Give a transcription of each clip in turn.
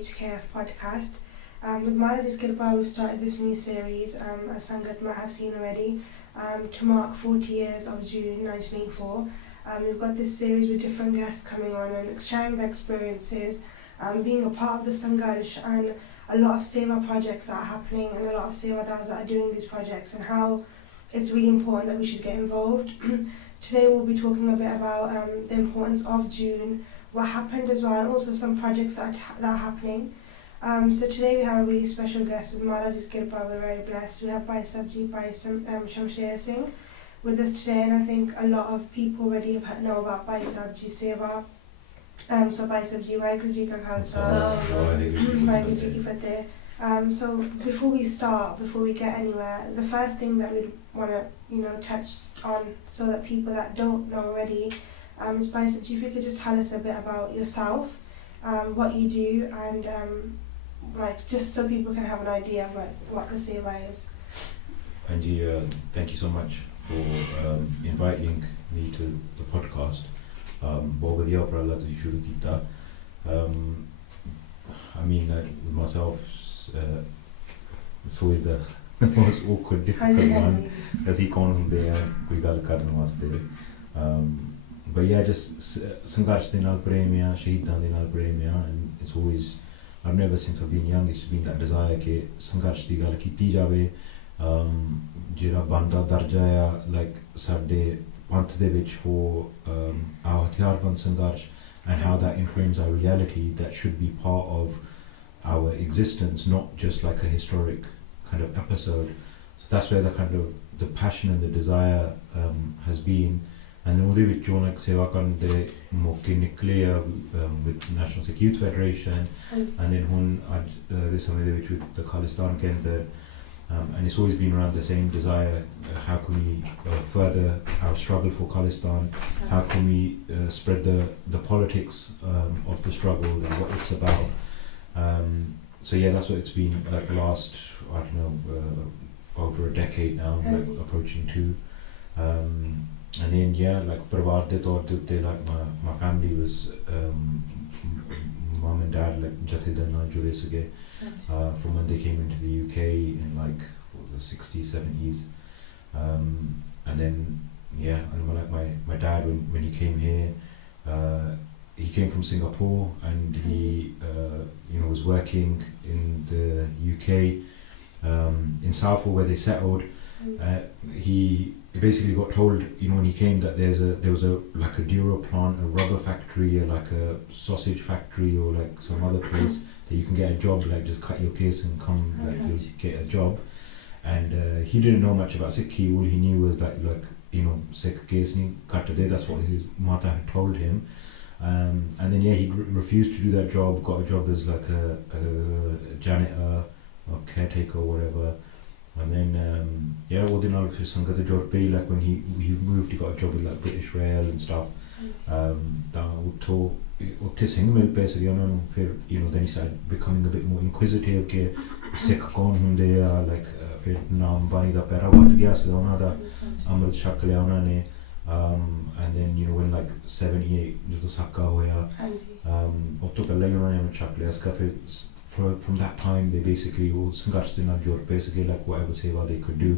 HKF podcast. With Maladi's Kirpa, we've started this new series, as Sangat might have seen already, to mark 40 years of June 1984. We've got this series with different guests coming on and sharing their experiences, being a part of the Sangharsh and a lot of sewa projects that are happening and a lot of sewadars that are doing these projects and how it's really important that we should get involved. Today we'll be talking a bit about the importance of June, what happened as well, and also some projects that are happening. So today we have a really special guest with Maladi's Kirpa. We're very blessed. We have Bhai Shamsher Singh with us today, and I think a lot of people already know about Bhai Sabji's sewa. So Bhai Sabji, Waheguru Ji Ka Khalsa, Waheguru Ji Ki Fateh. So before we get anywhere, the first thing that we'd want to touch on, so that people that don't know already, is Bhai Sabji, if you could just tell us a bit about yourself, what you do, and just so people can have an idea of what the sewa is. Anji, thank you so much for inviting me to the podcast. I mean, with myself, it's always the most awkward, difficult one, as he can't but yeah, just Sangharsh de naal prem ya, shaheedan de naal prem ya, and it's always, I've never since I've been young, it's been that desire ke Sangharsh di gal ਕੀਤੀ ਜਾਵੇ, ਜਿਹੜਾ ਬੰਦਾ ਦਰਜਾ ਆ like ਸਾਡੇ Panth ਦੇ ਵਿੱਚ for our ਹਥਿਆਰਬੰਦ ਸੰਘਰਸ਼ and how that influences our reality, that should be part of our existence, not just like a historic kind of episode. So that's where the kind of the passion and the desire has been. And ਉਹਦੇ ਵਿੱਚੋਂ like ਸੇਵਾ ਕਰਨ ਦੇ ਮੌਕੇ ਨਿਕਲੇ ਆ with National Sikh Youth Federation, and then ਹੁਣ ਅੱਜ ਦੇ ਸਮੇਂ ਦੇ ਵਿੱਚ with the Khalistan ਕੇਂਦਰ, and it's always been around the same desire, how can we further our struggle for Khalistan, how can we spread the politics of the struggle and what it's about. So yeah, that's what it's been like the last, I don't know, over a decade now, like approaching 2. And then yeah, like parivar de taur te utte, like my family was mum and dad like jathedar na jure sige from when they came into the UK in like the 60s, 70s, and then yeah, and like my dad when he came here, he came from Singapore, and he was working in the UK, in Southall where they settled. He basically got told, when he came, that there was a like a Duro plant, a rubber factory, or like a sausage factory, or like some other place that you can get a job, like just cut your case and come, like you'll get a job. And he didn't know much about Sikhi. All he knew was that Sikh case ni katta de. That's what his mother had told him. And then yeah, he refused to do that job. Got a job as like a janitor or caretaker or whatever. And then yeah, all in all, for Sangha job pay, like when he moved, he got a job with like British Rail and stuff. Then he started becoming a bit more inquisitive ke Sikh kaun hunde ya, like ਫਿਰ ਨਾਮ ਬਾਣੀ ਦਾ ਪੈਰਾ ਵੱਧ ਗਿਆ ਸੀ ਉਹਨਾਂ ਦਾ, ਅੰਮ੍ਰਿਤ ਛਕ ਲਿਆ ਉਹਨਾਂ ਨੇ, and then when like 78 ਜਦੋਂ ਸਾਕਾ ਹੋਇਆ, ਉਸ ਤੋਂ ਪਹਿਲਾਂ ਹੀ ਉਹਨਾਂ ਨੇ ਅੰਮ੍ਰਿਤ ਛਕ ਲਿਆ ਸੀ। ਫਿਰ from that time they basically all ਸੰਘਰਸ਼ ਦੇ ਨਾਲ ਜੁੜ ਪਏ ਸੀਗੇ, like whatever seva they could do,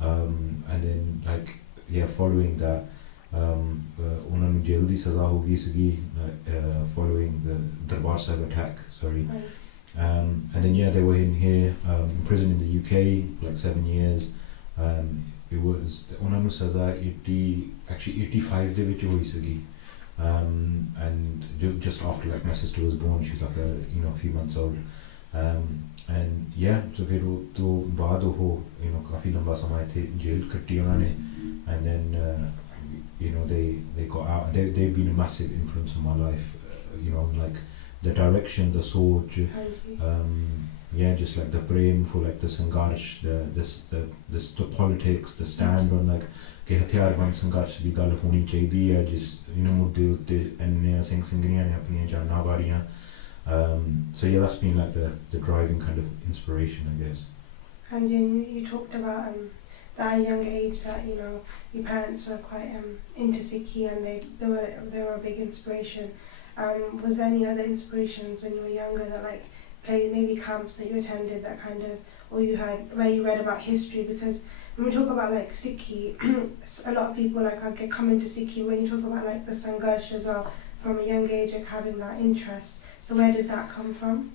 and then like yeah, following that ਉਹਨਾਂ ਨੂੰ ਜੇਲ੍ਹ ਦੀ ਸਜ਼ਾ ਹੋ ਗਈ ਸੀਗੀ following the Darbar Sahib attack, sorry. And then yeah, they were in here in prison in the UK for like 7 years. It was ਉਹਨਾਂ ਨੂੰ ਸਜ਼ਾ 85 ਦੇ ਵਿੱਚ ਹੋਈ ਸੀਗੀ, and just after like my sister was born, she was like a few months old, and yeah, so ਫਿਰ ਉਹ ਤੋਂ ਬਾਅਦ ਉਹ ਕਾਫੀ ਲੰਬਾ ਸਮਾਂ ਇੱਥੇ ਜੇਲ੍ਹ ਕੱਟੀ ਉਹਨਾਂ ਨੇ, and then they got out. They've been a massive influence on my life, like the direction, the soch, yeah, just like the prem for like the sangharsh, the politics, the stand on like ke hathiarban sangharsh di gal honi chahidi hai, just mudde utte enne singh singhniyan ne apniyan jaana wariyan. So yeah, that's been like the driving kind of inspiration, I guess. And you talked about at a young age that your parents were quite into Sikhi, and they were a big inspiration. Was there any other inspirations when you were younger that like maybe camps that you attended that kind of, or you had where you read about history? Because when we talk about like Sikhi, a lot of people like come into Sikhi when you talk about like the Sangharsh as well from a young age, like having that interest. So where did that come from?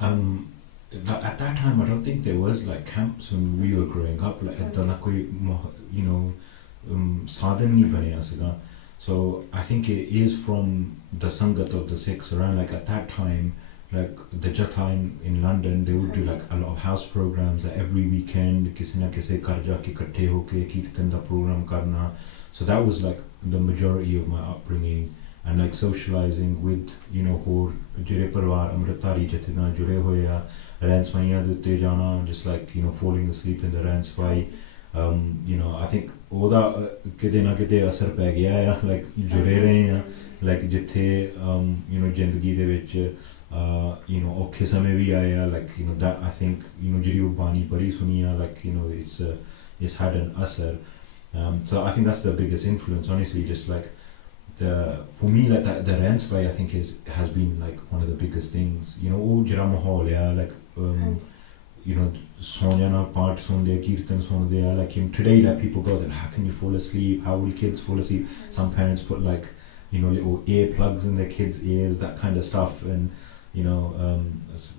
At that time, I don't think there was like camps when we were growing up. Like, sadhan nahi banaya siga. So I think it is from the Sangat of the Sikhs around. Like at that time, like the DHAN in London, they would do like a lot of house programs. Like every weekend, kisi na kisi kar ja ke ikatthe hoke kirtan da program karna. So that was like the majority of my upbringing. And like socializing with, hor jire parwar amritari jathe na jure hoye a ਰਹਿਣ ਸਵਾਈਆਂ ਦੇ ਉੱਤੇ ਜਾਣਾ, just like falling asleep in the ਰਹਿਣ ਸਵਾਈ. I think ਉਹਦਾ ਕਿਤੇ ਨਾ ਕਿਤੇ ਅਸਰ ਪੈ ਗਿਆ ਆ, like ਜੁੜੇ ਰਹੇ ਆ, like ਜਿੱਥੇ ਜ਼ਿੰਦਗੀ ਦੇ ਵਿੱਚ ਔਖੇ ਸਮੇਂ ਵੀ ਆਏ ਆ, like that I think ਜਿਹੜੀ ਉਹ ਬਾਣੀ ਪੜ੍ਹੀ ਸੁਣੀ ਆ, like it's had an asar. So I think that's the biggest influence, honestly, just like for me, like that, the Ransway, I think has been like one of the biggest things. Oh jira mahol ya, like sonjana part sunde, kirtan sunde, like today, like people go that how can you fall asleep? How will kids fall asleep? Some parents put like little earplugs in their kids' ears, that kind of stuff, and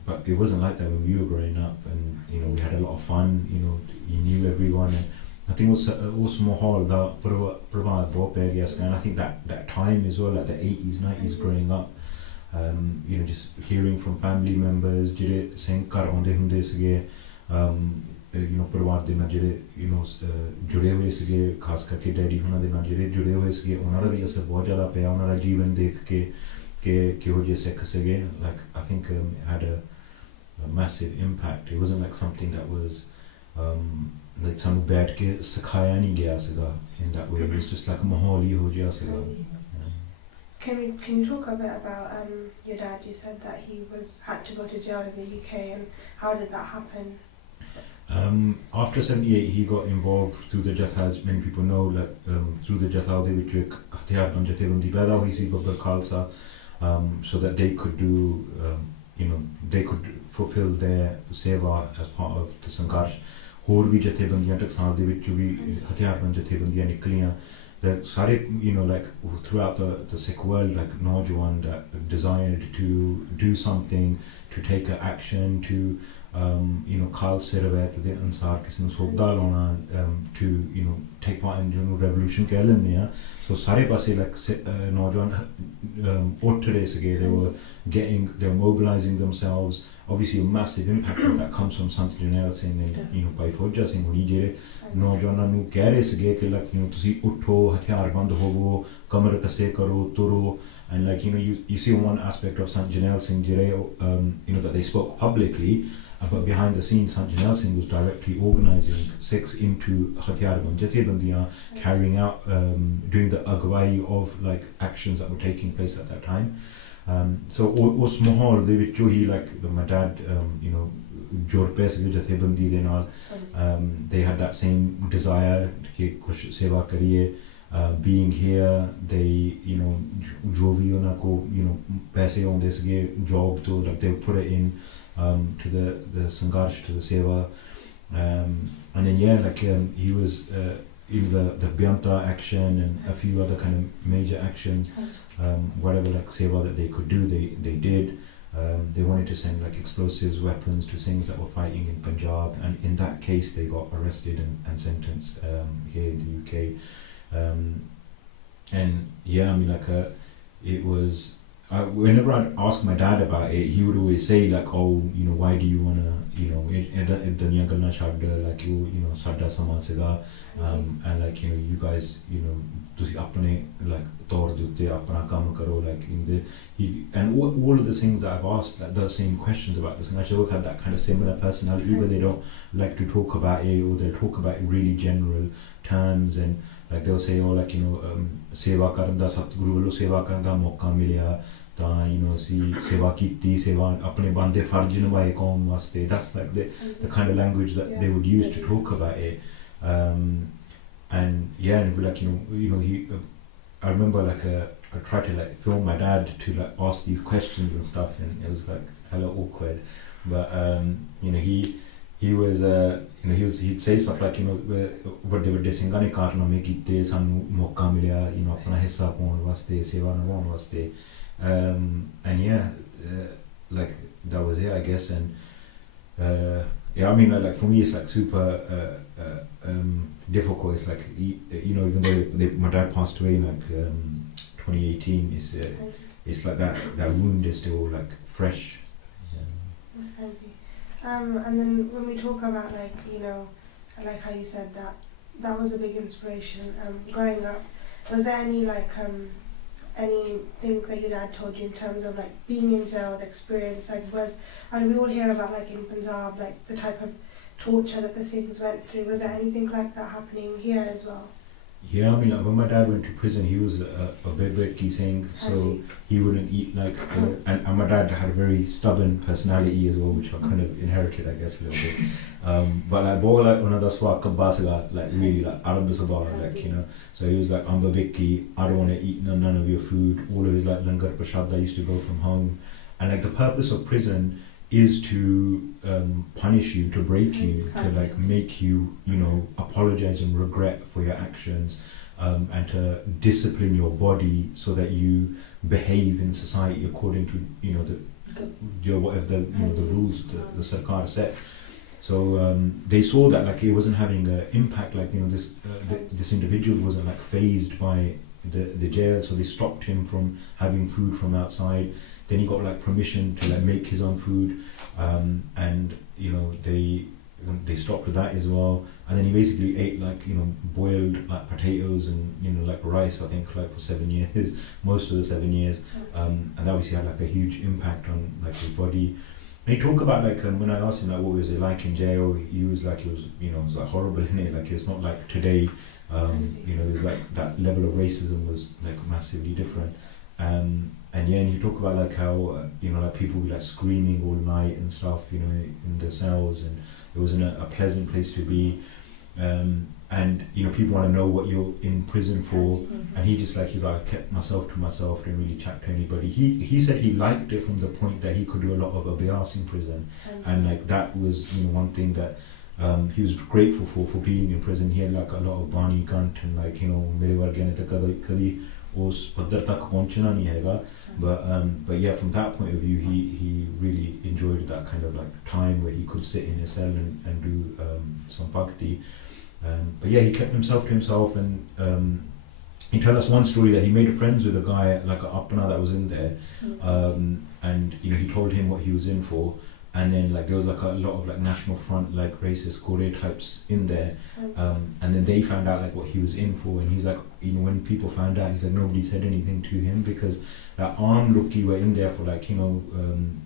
but it wasn't like that when we were growing up, and we had a lot of fun. You knew everyone. And I think also mahal da prabhat bahut pੈ ਗਿਆ ਸੀ, and I think that time as well, like the 80s 90s growing up, just hearing from family members ਜਿਹੜੇ ਸਿੰਘ ਘਰ ਆਉਂਦੇ ਹੁੰਦੇ ਸੀਗੇ, ਪਰਿਵਾਰ ਦੇ ਨਾਲ ਜਿਹੜੇ ਜੁੜੇ ਹੋਏ ਸੀਗੇ, ਖਾਸ ਕਰਕੇ ਡੈਡੀ ਉਹਨਾਂ ਦੇ ਨਾਲ ਜਿਹੜੇ ਜੁੜੇ ਹੋਏ ਸੀਗੇ, ਉਹਨਾਂ ਦਾ ਵੀ ਅਸਰ ਬਹੁਤ ਜ਼ਿਆਦਾ ਪਿਆ ਉਹਨਾਂ ਦਾ ਜੀਵਨ ਦੇਖ ਕੇ ਕਿ ਕਿਹੋ ਜਿਹੇ ਸਿੱਖ ਸੀਗੇ. Like I think it had a massive impact. It wasn't like something that was like ਸਾਨੂੰ ਬੈਠ ਕੇ ਸਿਖਾਇਆ ਨਹੀਂ ਗਿਆ ਸੀਗਾ in that way. It was just like ਮਾਹੌਲ ਹੀ ਹੋ ਜਿਹਾ ਸੀਗਾ. Can you talk a bit about your dad? You said that he had to go to jail in the UK, and how did that happen? After 78, he got involved through the Jatha, as many people know, like through the Jatha, they would take Hathiarban Jathebandi Beda Hisi Babbar Khalsa, so that they could do, they could fulfill their seva as part of the Sangharsh. ਹੋਰ ਵੀ ਜਥੇਬੰਦੀਆਂ ਟਕਸਾਲ ਦੇ ਵਿੱਚ ਵੀ ਹਥਿਆਰਬੰਦ ਜਥੇਬੰਦੀਆਂ ਨਿਕਲੀਆਂ, ਸਾਰੇ like throughout the Sikh world, like ਨੌਜਵਾਨ that desired to do something, to take action, to ਖਾਲਸੇ ਰਵਾਇਤ ਦੇ ਅਨੁਸਾਰ ਕਿਸੇ ਨੂੰ ਸੋਧਾ ਲਾਉਣਾ, to take part in revolution ਕਹਿ ਲੈਂਦੇ ਆ. So ਸਾਰੇ ਪਾਸੇ like ਨੌਜਵਾਨ ਉੱਠ ਰਹੇ ਸੀਗੇ, they were mobilizing themselves. Obviously a massive impact of that comes from Sant Jarnail Singh and Bhai Fauja Singh ਹੁਣੀ ਜਿਹੜੇ ਨੌਜਵਾਨਾਂ ਨੂੰ ਕਹਿ ਰਹੇ ਸੀਗੇ ਕਿ like ਤੁਸੀਂ ਉੱਠੋ, ਹਥਿਆਰਬੰਦ ਹੋਵੋ, ਕਮਰ ਕਸੇ ਕਰੋ, ਤੁਰੋ. And like you see one aspect of Sant Jarnail Singh ਜਿਹੜੇ that they spoke publicly, but behind the scenes Sant Jarnail Singh was directly organizing Sikhs into hatiarband jathebandiyan, carrying out doing the agwai of like actions that were taking place at that time. So ਉਸ ਮਾਹੌਲ ਦੇ ਵਿੱਚੋਂ ਹੀ like my dad ਜੁੜ ਪਏ ਸੀਗੇ ਜਥੇਬੰਦੀ ਦੇ ਨਾਲ. They had that same desire ਕਿ ਕੁਛ ਸੇਵਾ ਕਰੀਏ. Being here, they ਜੋ ਵੀ ਉਹਨਾਂ ਕੋ ਪੈਸੇ ਆਉਂਦੇ ਸੀਗੇ job ਤੋਂ, like they would put it in to the Sangharsh, to the seva, and then like he was the Byanta action and a few other kind of major actions. Whatever like seva that they could do, they did. They wanted to send like explosives, weapons to Singhs that were fighting in Punjab, and in that case they got arrested and sentenced here in the UK. And yeah, I mean like it was whenever I'd ask my dad about it, he would always say like, oh, why do you want to ਦੀਆਂ ਗੱਲਾਂ ਛੱਡ, like ਸਾਡਾ ਸਮਾਂ ਸੀਗਾ, and like you guys ਤੁਸੀਂ ਆਪਣੇ like ਤੌਰ ਦੇ ਉੱਤੇ ਆਪਣਾ ਕੰਮ ਕਰੋ, like and all of the things that I've asked, like the same questions about this, and I should have that kind of similar personality where they don't like to talk about it, or they'll talk about it really general terms, and like they'll say, oh like ਸੇਵਾ ਕਰਨ ਦਾ ਸਤਿਗੁਰੂ ਵੱਲੋਂ ਸੇਵਾ ਕਰਨ ਦਾ ਮੌਕਾ ਮਿਲਿਆ ਤਾਂ ਅਸੀਂ ਸੇਵਾ ਕੀਤੀ, ਸੇਵਾ ਆਪਣੇ ਬਣਦੇ ਫਰਜ਼ ਨਿਭਾਏ ਕੌਮ ਵਾਸਤੇ. That's like the kind of language that they would use to talk about it. And yeah, and like I remember like I tried to like film my dad to like ask these questions and stuff, and it was like hella awkward, but you know he was you know he'd say stuff like, you know, ਵੱਡੇ ਵੱਡੇ ਸਿੰਘਾਂ ਨੇ ਕਾਰਨਾਮੇ ਕੀਤੇ, ਸਾਨੂੰ ਮੌਕਾ ਮਿਲਿਆ, you know, ਆਪਣਾ ਹਿੱਸਾ ਪਾਉਣ ਵਾਸਤੇ, ਸੇਵਾ ਨਿਭਾਉਣ ਵਾਸਤੇ, and yeah, like that was it, I guess. And yeah, I mean, like for me it's like super difficult. It's like, you know, even though my dad passed away in like 2018, it's like that wound is still like fresh. And then when we talk about, like, you know, like how you said that was a big inspiration growing up, was there any like anything that your dad told you in terms of like being in jail, the experience, like and we all hear about like in Punjab, like the type of torture that the Sikhs went through. Was there anything like that happening here as well? Yeah, I mean, like, when my dad went to prison, he was a bedwetty Singh, so he wouldn't eat like and my dad had a very stubborn personality as well, which I kind of inherited, I guess, a little bit. But like boy, like one of the swag like really like Arab sabah, like, you know, so he was like, I'm a bikki, I don't want to eat none of your food. All of his like langar prashad that used to go from home, and like the purpose of prison is to punish you, to break you, to like make you, you know, apologize and regret for your actions, and to discipline your body so that you behave in society according to, you know, the whatever the, you know, the rules the sarkar set. So they saw that like it wasn't having an impact, like, you know, this individual wasn't like fazed by the jail, so they stopped him from having food from outside. Then he got like permission to like make his own food, and you know they stopped with that as well. And then he basically ate like, you know, boiled like potatoes and, you know, like rice, I think, like for 7 years, most of the 7 years, and that obviously had like a huge impact on like his body. And he talked about like when I asked him like what was it like in jail, he was like, it was, you know, it was like horrible, in it, like it's not like today, you know, there's like that level of racism was like massively different. And yeah, and he talked about like how you know, like people be like screaming all night and stuff, you know, in the cells, and it wasn't a pleasant place to be. And you know, people want to know what you're in prison for, and he just like, he's like, I kept myself to myself, didn't really chat to anybody. He said he liked it from the point that he could do a lot of abiyas in prison, and like that was, you know, one thing that he was grateful for being in prison. He had like a lot of bani gunt, and like, you know, mere varge ne ta kadi us paddar tak pahunchna nahi hega. But yeah, from that point of view, he really enjoyed that kind of like time where he could sit in his cell and do some bhakti. But yeah, he kept himself to himself, and he told us one story that he made friends with a guy, like a apna that was in there, and you know, he told him what he was in for, and then like there was like a lot of like National Front, like racist Kore types in there, and then they found out like what he was in for, and he's like, you know, when people found out, he said nobody said anything to him because armed Loki were in there for like, you know,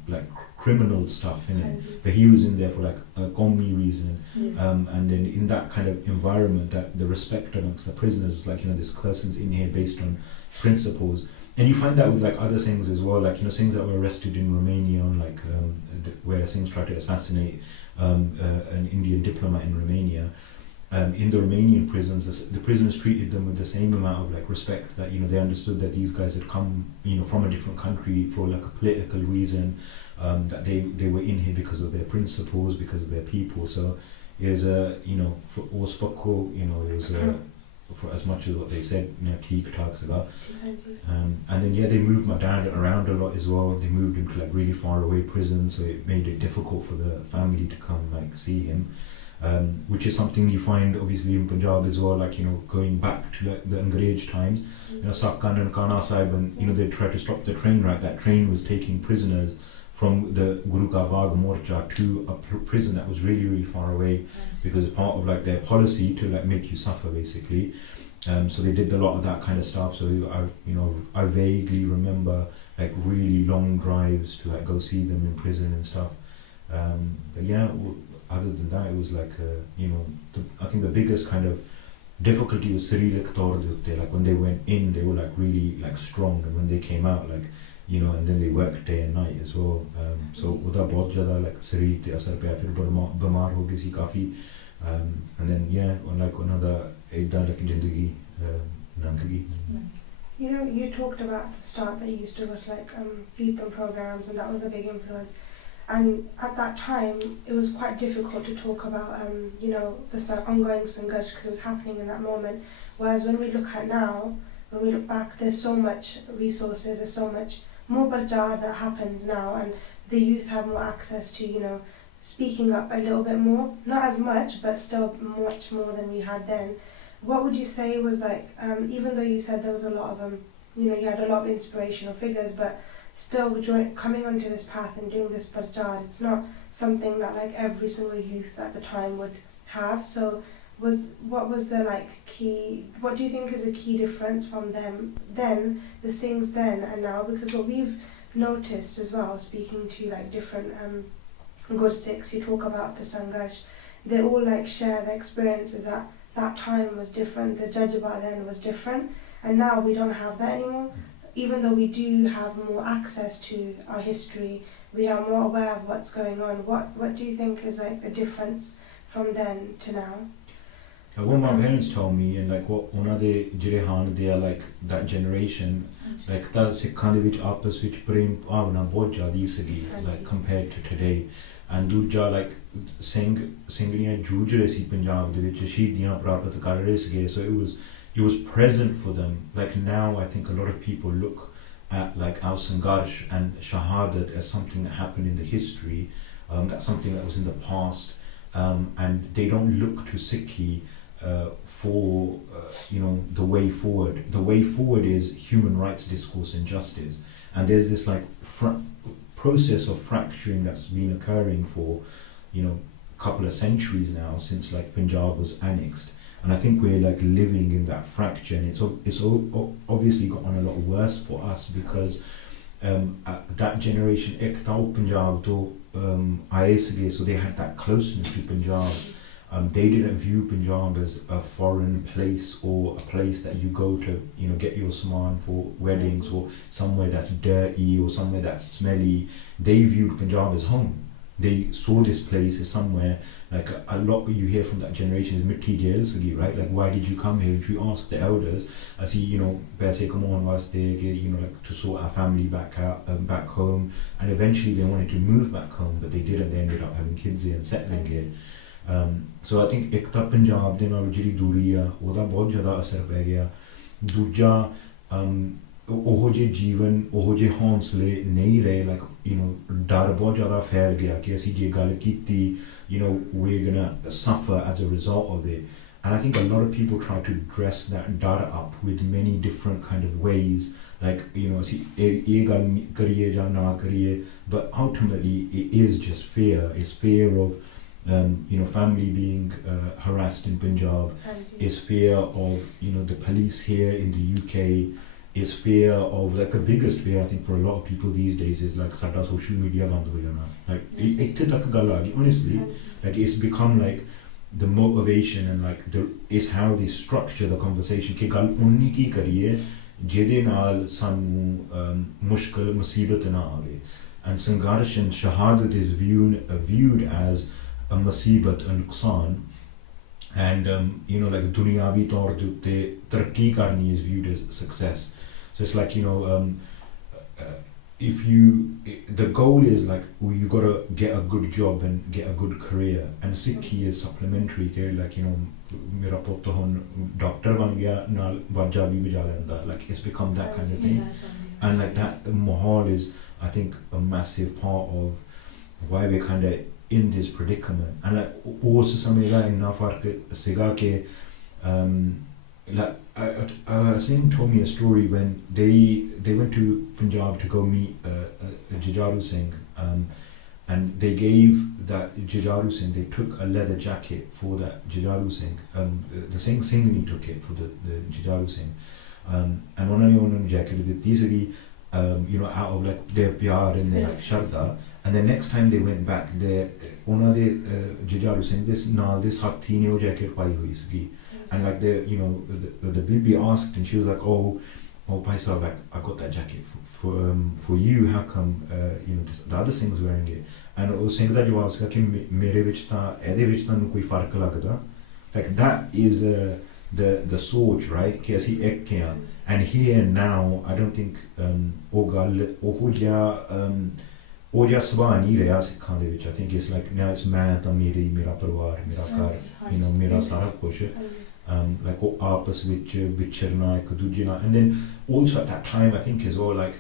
like criminal stuff in it, but he was in there for like a qawmi reason, and then in that kind of environment, that the respect amongst the prisoners was like, you know, this person's in here based on principles. And you find that with like other Singhs as well, like, you know, Singhs that were arrested in Romania on like where Singhs tried to assassinate an Indian diplomat in Romania. In the Romanian prisons, the prisoners treated them with the same amount of like respect, that, you know, they understood that these guys had come, you know, from a different country for like a political reason, that they were in here because of their principles, because of their people. So it was you know, for Ospako, you know, it was for as much as what they said, you know, teak talks about. And then yeah, they moved my dad around a lot as well. They moved him to like really far away prisons, so it made it difficult for the family to come like see him. Which is something you find obviously in Punjab as well, like, you know, going back to like the Angrez times, you know, Sakkan and Kana Sahib, and you know, they tried to stop the train, right? That train was taking prisoners from the Guru Ka Bagh Morcha to a prison that was really, really far away, because it's part of like their policy to like make you suffer basically. So they did a lot of that kind of stuff. So I vaguely remember like really long drives to like go see them in prison and stuff. But yeah, other than that, it was like, I think the biggest kind of difficulty was Saririk Taur de utte. Like when they went in, they were like really like strong, and when they came out, like, you know, and then they worked day and night as well. So uda bahut zyada like shareer te asar paya, fir bimar ho gayi si kafi, and then yeah, like another ida like zindagi lang gayi. You know, you talked about at the start that you used to go to like youth programs, and that was a big influence. And at that time, it was quite difficult to talk about, the ongoing Sangarsh because it was happening in that moment. Whereas when we look at now, when we look back, there's so much resources, there's so much more prachar that happens now, and the youth have more access to, speaking up a little bit more. Not as much, but still much more than we had then. What would you say was like, even though you said there was a lot of, you had a lot of inspirational figures, but still coming onto this path and doing this prachar, it's not something that like every single youth at the time would have. So what was the key, what do you think is a key difference from them then, the Singhs then and now? Because what we've noticed as well, speaking to different good Sikhs who talk about the Sangarsh, they all share their experiences that time was different, the Jajaba then was different, and now we don't have that anymore. Even though we do have more access to our history, we are more aware of what's going on. What do you think is the difference from then to now? What my parents told me, and what ਉਹਨਾਂ ਦੇ ਜਿਹੜੇ ਹਨ, they are that generation, ਤਾਂ ਸਿੱਖਾਂ ਦੇ ਵਿੱਚ ਆਪਸ ਵਿੱਚ ਪ੍ਰੇਮ ਭਾਵਨਾ ਬਹੁਤ ਜ਼ਿਆਦਾ ਸੀਗੀ compared to today. And ਦੂਜਾ ਸਿੰਘਣੀਆਂ ਜੂਝ ਰਹੇ ਸੀ ਪੰਜਾਬ ਦੇ ਵਿੱਚ, ਸ਼ਹੀਦੀਆਂ ਪ੍ਰਾਪਤ ਕਰ ਰਹੇ ਸੀਗੇ, so it was present for them. Now I think a lot of people look at our Sangarsh and Shahadat as something that happened in the history, that's something that was in the past, and they don't look to Sikhi for the way forward. The way forward is human rights discourse and justice, and there's this process of fracturing that's been occurring for a couple of centuries now, since Punjab was annexed. And I think we're living in that fracture, and it's obviously gotten a lot worse for us because that generation ekta Punjab to aaye sige, so they had that closeness to Punjab. They didn't view Punjab as a foreign place or a place that you go to get your saman for weddings, or somewhere that's dirty or somewhere that's smelly. They viewed Punjab as home. They saw this place as somewhere, a lot you hear from that generation is mitti jail sagi, right? Why did you come here? If you ask the elders, asi paise kamaun waste to sort our family back home, and eventually they wanted to move back home, but they didn't. They ended up having kids here and settling here. So I think ek ta Punjab de naal jehdi duri a oda bahut zyada asar pੈ ਗਿਆ. ਦੂਜਾ ਉਹ ਜਿਹੇ ਜੀਵਨ, ਉਹ ਜਿਹੇ ਹੌਂਸਲੇ ਨਹੀਂ ਰਹੇ, ਡਰ ਬਹੁਤ ਜ਼ਿਆਦਾ ਫੈਲ ਗਿਆ ਕਿ ਅਸੀਂ ਜੇ ਗੱਲ ਕੀਤੀ, we're gonna suffer as a result of it. And I think a lot of people try to dress that dar up with many different kind of ways, ਅਸੀਂ ਇਹ ਗੱਲ ਕਰੀਏ ਜਾਂ ਨਾ ਕਰੀਏ, but ultimately it is just fear. It's fear of family being harassed in Punjab, is fear of the police here in the UK, is fear of the biggest fear I think for a lot of people these days is sada social media band ho jana. Itthe tak gal aa gayi, honestly. It's become the motivation and is how they structure the conversation ki gal unni ki kariye jehde naal sanu mushkil musibat na aave. And Sangarsh and Shahadat is viewed as a musibat, a nuksan, and dunyavi taur de utte taraqi karni is viewed as success. So it's if the goal is you gotta get a good job and get a good career, and Sikhi is supplementary ke mera putt hon doctor ban gaya naal bajja bhi baja lenda, it's become that kind of thing. And that mahal is I think a massive part of why we're kind of in this predicament. And also samayda inna fark siga ke Singh told me a story when they went to Punjab to go meet Jujaru Singh, and they gave that Jujaru Singh, they took a leather jacket for that Jujaru Singh. The Singhni took it for the Jujaru Singh, and one jacket with these out of their pyar and their sharda. And the next time they went back, ਉਹਨਾਂ ਦੇ Jujaru Singh this ਨਾਲ ਦੇ ਸਾਥੀ ਨੇ ਉਹ jacket ਪਾਈ ਹੋਈ ਸੀਗੀ. And the BIBI asked, and she was like, oh Bhai Sahib, I got that jacket for you, how come the other Singh's wearing it? And ਉਹ ਸਿੰਘ ਦਾ ਜਵਾਬ ਸੀਗਾ ਕਿ ਮੇਰੇ ਵਿੱਚ ਤਾਂ ਇਹਦੇ ਵਿੱਚ ਤੁਹਾਨੂੰ ਕੋਈ ਫਰਕ ਲੱਗਦਾ. That is the soch, right? ਕਿ ਅਸੀਂ ਇੱਕ ਹਾਂ. And here now I don't think ਉਹ ਗੱਲ ਉਹ ਜਿਹਾ ਉਹ ਜਿਹਾ ਸੁਭਾਅ ਨਹੀਂ ਰਿਹਾ ਸਿੱਖਾਂ ਦੇ ਵਿੱਚ I think it's like now it's ਮੈਂ ਤਾਂ ਮੇਰਾ ਪਰਿਵਾਰ ਮੇਰਾ ਘਰ ਮੇਰਾ ਸਾਰਾ ਕੁਛ like ਉਹ ਆਪਸ ਵਿੱਚ ਵਿਚਰਨਾ ਇੱਕ ਦੂਜੇ ਨਾਲ and then also at that time I think as well like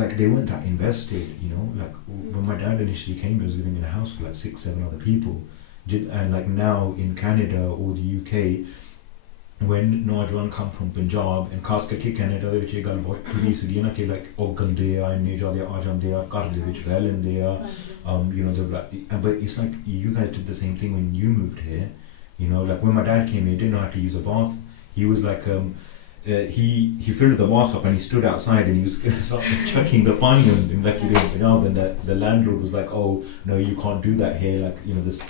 like they weren't that invested, you know, like when my dad initially came, he was living in a house with like 6-7 other people, and like now in Canada or the UK, when Naujawan come from Punjab and ਖਾਸ ਕਰਕੇ Canada ਦੇ ਵਿੱਚ ਇਹ ਗੱਲ ਬਹੁਤ ਟੁਰੀ ਸੀਗੀ ਨਾ ਕਿ like ਉਹ ਗੰਦੇ ਆ ਇੰਨੇ ਜ਼ਿਆਦਾ ਆ ਜਾਂਦੇ ਆ ਘਰ ਦੇ ਵਿੱਚ ਰਹਿ ਲੈਂਦੇ ਆ you know they're like but it's like you guys did the same thing when you moved here, you know, like when my dad came here he didn't know how to use a bath. He was like he filled the bath up and he stood outside and he was chucking the pani on him like he did in Punjab, and the landlord was like, oh no you can't do that here, like you know this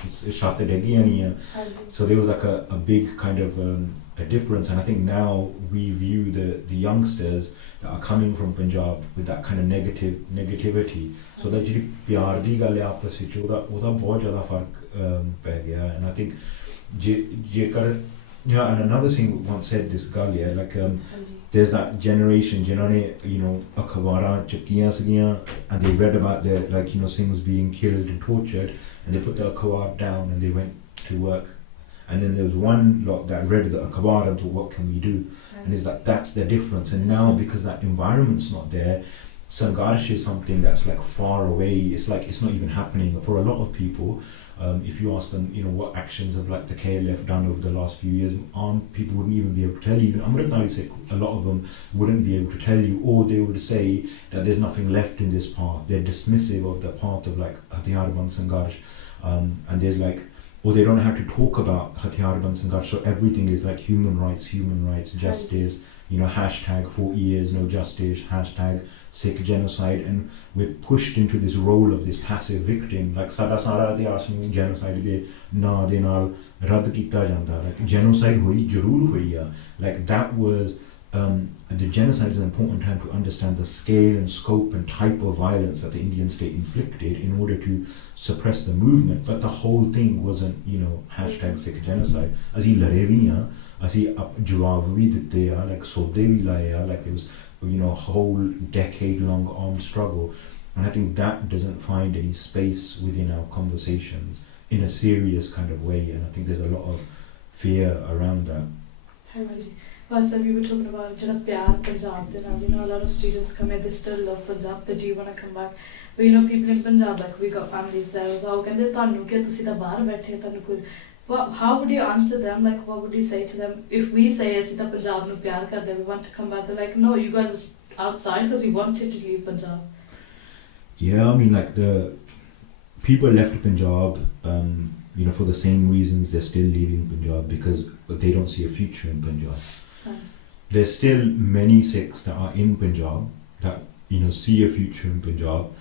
shatte degi nahi. So there was like a big kind of a difference, and I think now we view the youngsters that are coming from Punjab with that kind of negativity, so that ਜਿਹੜੀ ਪਿਆਰ ਦੀ ਗੱਲ ਹੈ ਆਪਸ ਵਿੱਚ ਉਹਦਾ ਬਹੁਤ ਜ਼ਿਆਦਾ ਫਰਕ ਪੈ ਗਿਆ. And I think ਜੇਕਰ you know, and another thing once said this girl, yeah, like there's that generation ਜਿਨ੍ਹਾਂ ਨੇ you know ਅਖਬਾਰਾਂ ਚੱਕੀਆਂ ਸੀਗੀਆਂ and they read about their like you know Singhs being killed and tortured and they put the akhbar down and they went to work, and then there was one lot that read the akhbar and thought what can we do, and it's like that's the difference. And now because that environment's not there, Sangharsh is something that's like far away. It's like it's not even happening for a lot of people. If you ask them, you know, what actions have like the KLF done over the last few years, people wouldn't even be able to tell you. Even Amritnali Sikh, a lot of them wouldn't be able to tell you, or they would say that there's nothing left in this path. They're dismissive of the path of like Hathiarband Sangharsh, and there's like, or they don't have to talk about Hathiarband Sangharsh. So everything is like human rights, justice. You know, hashtag 40 years no justice, hashtag Sikh genocide, and we're pushed into this role of this passive victim. Like sada sara itihas nu genocide de na de naal rad kita janda. Like genocide hui jarur hui ya. Like that was the genocide is an important time to understand the scale and scope and type of violence that the Indian state inflicted in order to suppress the movement. But the whole thing wasn't, you know, hashtag Sikh genocide. As he lareviya, ਅਸੀਂ ਜਵਾਬ ਵੀ ਦਿੱਤੇ ਆ, like ਸੌਦੇ ਵੀ ਲਾਏ ਆ, like there was, you know, a whole decade-long armed struggle, and I think that doesn't find any space within our conversations in a serious kind of way, and I think there's a lot of fear around that. Last time we were talking about jada pyar Punjab de naal, you know, a lot of students come here, they still love Punjab, they do want to come back, but you know, people in Punjab, like we got families there, so ਕਹਿੰਦੇ ਤੁਹਾਨੂੰ ਕਿ ਤੁਸੀਂ ਤਾਂ ਬਾਹਰ ਬੈਠੇ ਤੁਹਾਨੂੰ ਕੋਈ. Well, how would you answer them? Like, what would you say to them if we say, "ਅਸੀਂ ਤਾਂ ਪੰਜਾਬ ਨੂੰ ਪਿਆਰ ਕਰਦੇ, we want to come back"? They're like, "No, you guys are outside because you wanted to leave Punjab." Yeah, I mean, like the people left Punjab, you know, for the same reasons they're still leaving Punjab, because they don't see a future in Punjab. There's still many Sikhs that are in Punjab that, you know, see a future in Punjab.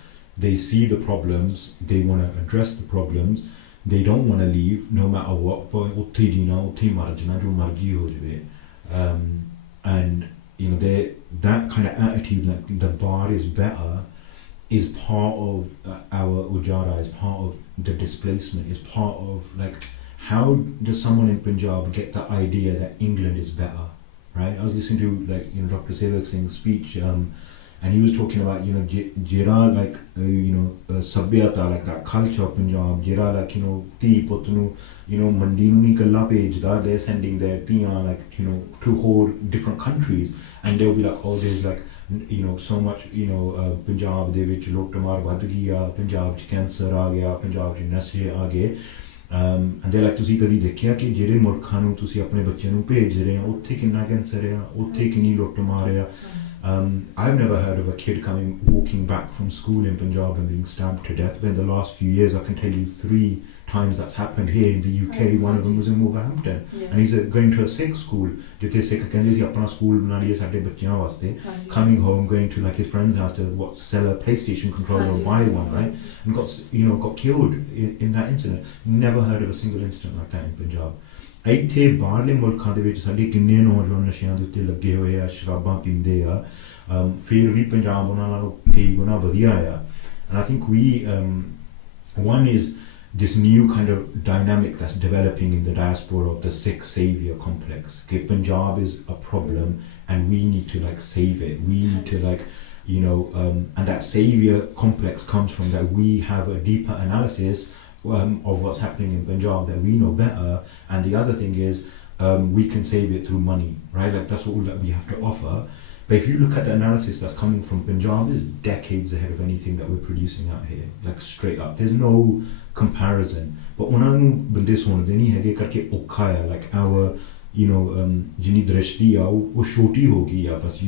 They see the problems. They want to address the problems. They don't want to leave no matter what, but utthe jina utthe mar jana jo marji ho jave, and you know that kind of attitude, like the bar is better, is part of our ujara, is part of the displacement, is part of like how does someone in Punjab get the idea that England is better, right? I was listening to like, you know, Dr. Sevak Singh's speech, and he was talking about, you know, jira like you know sabhyata, like that culture of Punjab, jira like, you know, tii put nu, you know, mandi nu ni kalla bhejda, they're sending their tiyan like, you know, to whole different countries, and they'll be like, oh, there's like, you know, so much, you know, Punjab de vich lottamar wad gayi a, Punjab ch cancer aa gaya, Punjab ch nashe aa gaye, and they're like, ਤੁਸੀਂ ਕਦੀ ਦੇਖਿਆ ਕਿ ਜਿਹੜੇ ਮੁਲਕਾਂ ਨੂੰ ਤੁਸੀਂ ਆਪਣੇ ਬੱਚਿਆਂ ਨੂੰ ਭੇਜ ਰਹੇ ਹੋ ਉੱਥੇ ਕਿੰਨਾ ਕੈਂਸਰ ਆ, ਉੱਥੇ ਕਿੰਨੀ ਲੁੱਟ ਮਾਰ ਆ. I've never heard of a kid walking back from school in Punjab and being stabbed to death, but in the last few years I can tell you 3 times that's happened here in the UK. One of them was in Wolverhampton, and he's going to a Sikh school. ਜਿੱਥੇ ਸਿੱਖ ਕਹਿੰਦੇ ਸੀ ਆਪਣਾ school ਬਣਾ ਲਈਏ ਸਾਡੇ ਬੱਚਿਆਂ ਵਾਸਤੇ, coming home, going to like his friend's house to sell a PlayStation controller or buy one, right, and got killed in that incident. Never heard of a single incident like that in Punjab. ਇੱਥੇ ਬਾਹਰਲੇ ਮੁਲਕਾਂ ਦੇ ਵਿੱਚ ਸਾਡੇ ਕਿੰਨੇ ਨੌਜਵਾਨ ਨਸ਼ਿਆਂ ਦੇ ਉੱਤੇ ਲੱਗੇ ਹੋਏ ਆ, ਸ਼ਰਾਬਾਂ ਪੀਂਦੇ ਆ, ਫਿਰ ਵੀ ਪੰਜਾਬ ਉਹਨਾਂ ਨਾਲੋਂ ਕਈ ਗੁਣਾ ਵਧੀਆ ਆ. And I think one is this new kind of dynamic that's developing in the diaspora of the Sikh savior complex. Okay, Punjab is a problem and we need to like save it. We need to like, and that savior complex comes from that we have a deeper analysis of what's happening in Punjab, that we know better, and the other thing is we can save it through money, right? Like that's all that we have to offer. But if you look at the analysis that's coming from Punjab, it's decades ahead of anything that we're producing out here, like straight up. There's no comparison. But ਉਹਨਾਂ ਨੂੰ ਬੰਦੇ ਸੁਣਦੇ ਨਹੀਂ ਹੈਗੇ ਕਰਕੇ ਔਖਾ ਆ, like our ਜਿੰਨੀ ਦ੍ਰਿਸ਼ਟੀ ਆ ਉਹ ਛੋਟੀ ਹੋ ਗਈ ਆ, ਬਸ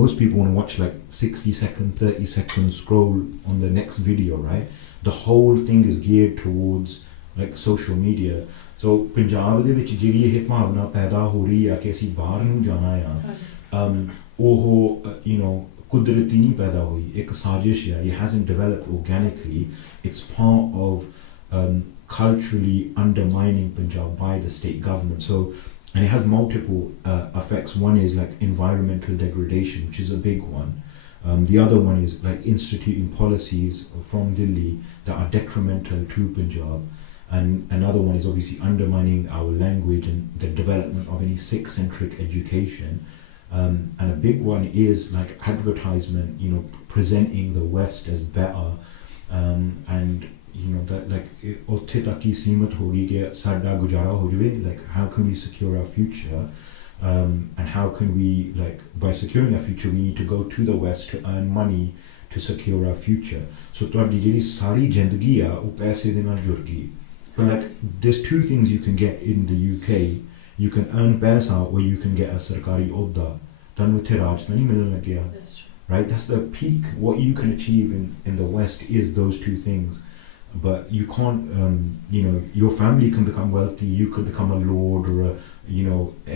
most people want to watch like 60 seconds, 30 seconds scroll on the next video, right? The whole thing is geared towards like social media. So Punjab ਦੇ ਵਿੱਚ ਜਿਹੜੀ ਇਹ ਭਾਵਨਾ ਪੈਦਾ ਹੋ ਰਹੀ ਆ ਕਿ ਅਸੀਂ ਬਾਹਰ ਨੂੰ ਜਾਣਾ ਆ, ਉਹ ਕੁਦਰਤੀ ਨਹੀਂ ਪੈਦਾ ਹੋਈ, ਇੱਕ ਸਾਜ਼ਿਸ਼ ਆ. It hasn't developed organically. It's part of culturally undermining Punjab by the state government. So, and it has multiple effects. One is like environmental degradation, which is a big one. The other one is like instituting policies from Delhi that are detrimental to Punjab. And another one is obviously undermining our language and the development of any Sikh-centric education. And a big one is like advertisement, presenting the West as better, and that like ਉੱਥੇ ਤੱਕ ਹੀ ਸੀਮਤ ਹੋ ਗਈ ਕਿ ਸਾਡਾ ਗੁਜ਼ਾਰਾ ਹੋ ਜਾਵੇ. Like how can we secure our future, and how can we, like by securing our future we need to go to the West to earn money to secure our future. So ਤੁਹਾਡੀ ਜਿਹੜੀ ਸਾਰੀ ਜ਼ਿੰਦਗੀ ਆ ਉਹ ਪੈਸੇ ਦੇ ਨਾਲ ਜੁੜ ਗਈ. But like there's two things you can get in the UK. You can earn paisa or you can get a sarkari odda. Tanu ਉੱਥੇ ਰਾਜ ਤਾਂ ਨਹੀਂ ਮਿਲਣ ਲੱਗਿਆ, right? That's the peak. What you can achieve in the West is those two things. But you can't, your family can become wealthy, you could become a lord or a,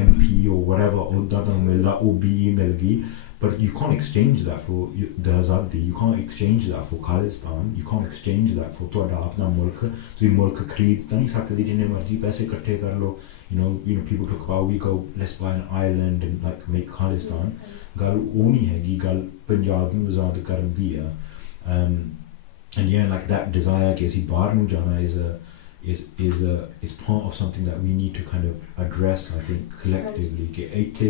MP or whatever, but you can't exchange that for the Azadi, you can't exchange that for Khalistan, you can't exchange that for ਤੁਹਾਡਾ ਆਪਣਾ ਮੁਲਕ. ਤੁਸੀਂ ਮੁਲਕ ਖਰੀਦ ਤਾਂ ਨਹੀਂ ਸਕਦੇ ਜਿੰਨੇ ਮਰਜ਼ੀ ਪੈਸੇ ਇਕੱਠੇ ਕਰ ਲਓ. People talk about we go, let's buy an island and like make Khalistan. ਗੱਲ ਉਹ ਨਹੀਂ ਹੈਗੀ, ਗੱਲ ਪੰਜਾਬ ਨੂੰ ਆਜ਼ਾਦ ਕਰਨ ਦੀ ਆ. And yeah, like that desire ਕਿ ਅਸੀਂ ਬਾਹਰ ਨੂੰ ਜਾਣਾ is part of something that we need to kind of address, I think, collectively. ਕਿ ਇੱਥੇ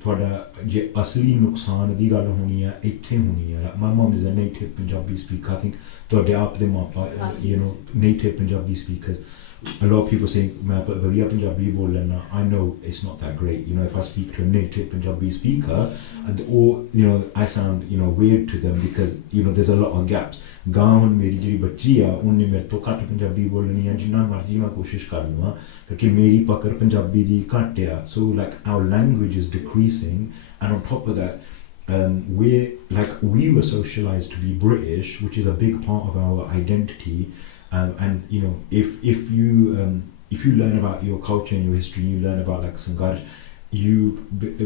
ਤੁਹਾਡਾ ਜੇ ਅਸਲੀ ਨੁਕਸਾਨ ਦੀ ਗੱਲ ਹੋਣੀ ਆ ਇੱਥੇ ਹੋਣੀ ਆ. My mom is a native Punjabi speaker. I think ਤੁਹਾਡੇ ਆਪ ਦੇ ਮਾਪਾ native Punjabi speakers. A lot of people say ਮੈਂ ਵਧੀਆ ਪੰਜਾਬੀ ਬੋਲ ਲੈਣਾ. I know it's not that great. If I speak to a native Punjabi speaker, or I sound weird to them because there's a lot of gaps. ਗਾਂ ਹੁਣ ਮੇਰੀ ਜਿਹੜੀ ਬੱਚੀ ਆ ਉਹਨੇ ਮੇਰੇ ਤੋਂ ਘੱਟ ਪੰਜਾਬੀ ਬੋਲਣੀ ਆ, ਜਿੰਨਾ ਮਰਜ਼ੀ ਮੈਂ ਕੋਸ਼ਿਸ਼ ਕਰ ਲਵਾਂ ਕਿਉਂਕਿ ਮੇਰੀ ਪਕੜ ਪੰਜਾਬੀ ਦੀ ਘੱਟ ਆ. So like our language is decreasing, and on top of that we were socialized to be British, which is a big part of our identity. And if you learn about your culture and your history, you learn about like Sangharsh, you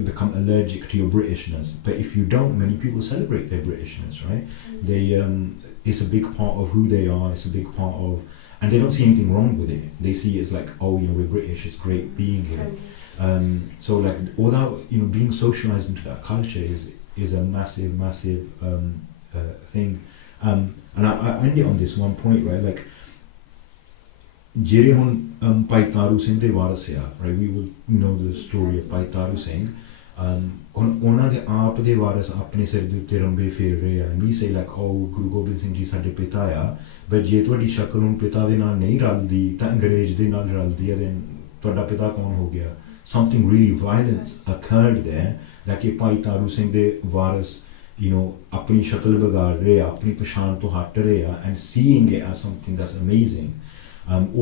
become allergic to your Britishness. But if you don't, many people celebrate their Britishness, right? They it's a big part of who they are. It's a big part of, and they don't see anything wrong with it. They see it as like, we're British. It's great being here. So like without being socialized into that culture is a massive thing. And I end it on this one point, right? Like ਜਿਹੜੇ ਹੁਣ ਭਾਈ ਤਾਰੂ ਸਿੰਘ ਦੇ ਵਾਰਸ ਆ, right? We will know the story of ਭਾਈ ਤਾਰੂ ਸਿੰਘ. ਹੁਣ ਉਹਨਾਂ ਦੇ ਆਪ ਦੇ ਵਾਰਸ ਆਪਣੇ ਸਿਰ ਦੇ ਉੱਤੇ ਰੰਬੇ ਫੇਰ ਰਹੇ ਆ. We say like, Guru Gobind Singh ji ਸਾਡੇ ਪਿਤਾ ਆ, but ਜੇ ਤੁਹਾਡੀ ਸ਼ਕਲ ਹੁਣ ਪਿਤਾ ਦੇ ਨਾਲ ਨਹੀਂ ਰਲਦੀ ਤਾਂ ਅੰਗਰੇਜ਼ ਦੇ ਨਾਲ ਰਲਦੀ ਆ, then ਤੁਹਾਡਾ ਪਿਤਾ ਕੌਣ ਹੋ ਗਿਆ? Something really violent occurred there, that ਕਿ ਭਾਈ ਤਾਰੂ ਸਿੰਘ ਦੇ ਵਾਰਸ ਆਪਣੀ ਸ਼ਕਲ ਵਿਗਾੜ ਰਹੇ ਆ, ਆਪਣੀ ਪਛਾਣ ਤੋਂ ਹਟ ਰਹੇ ਆ, and seeing it as something that's amazing.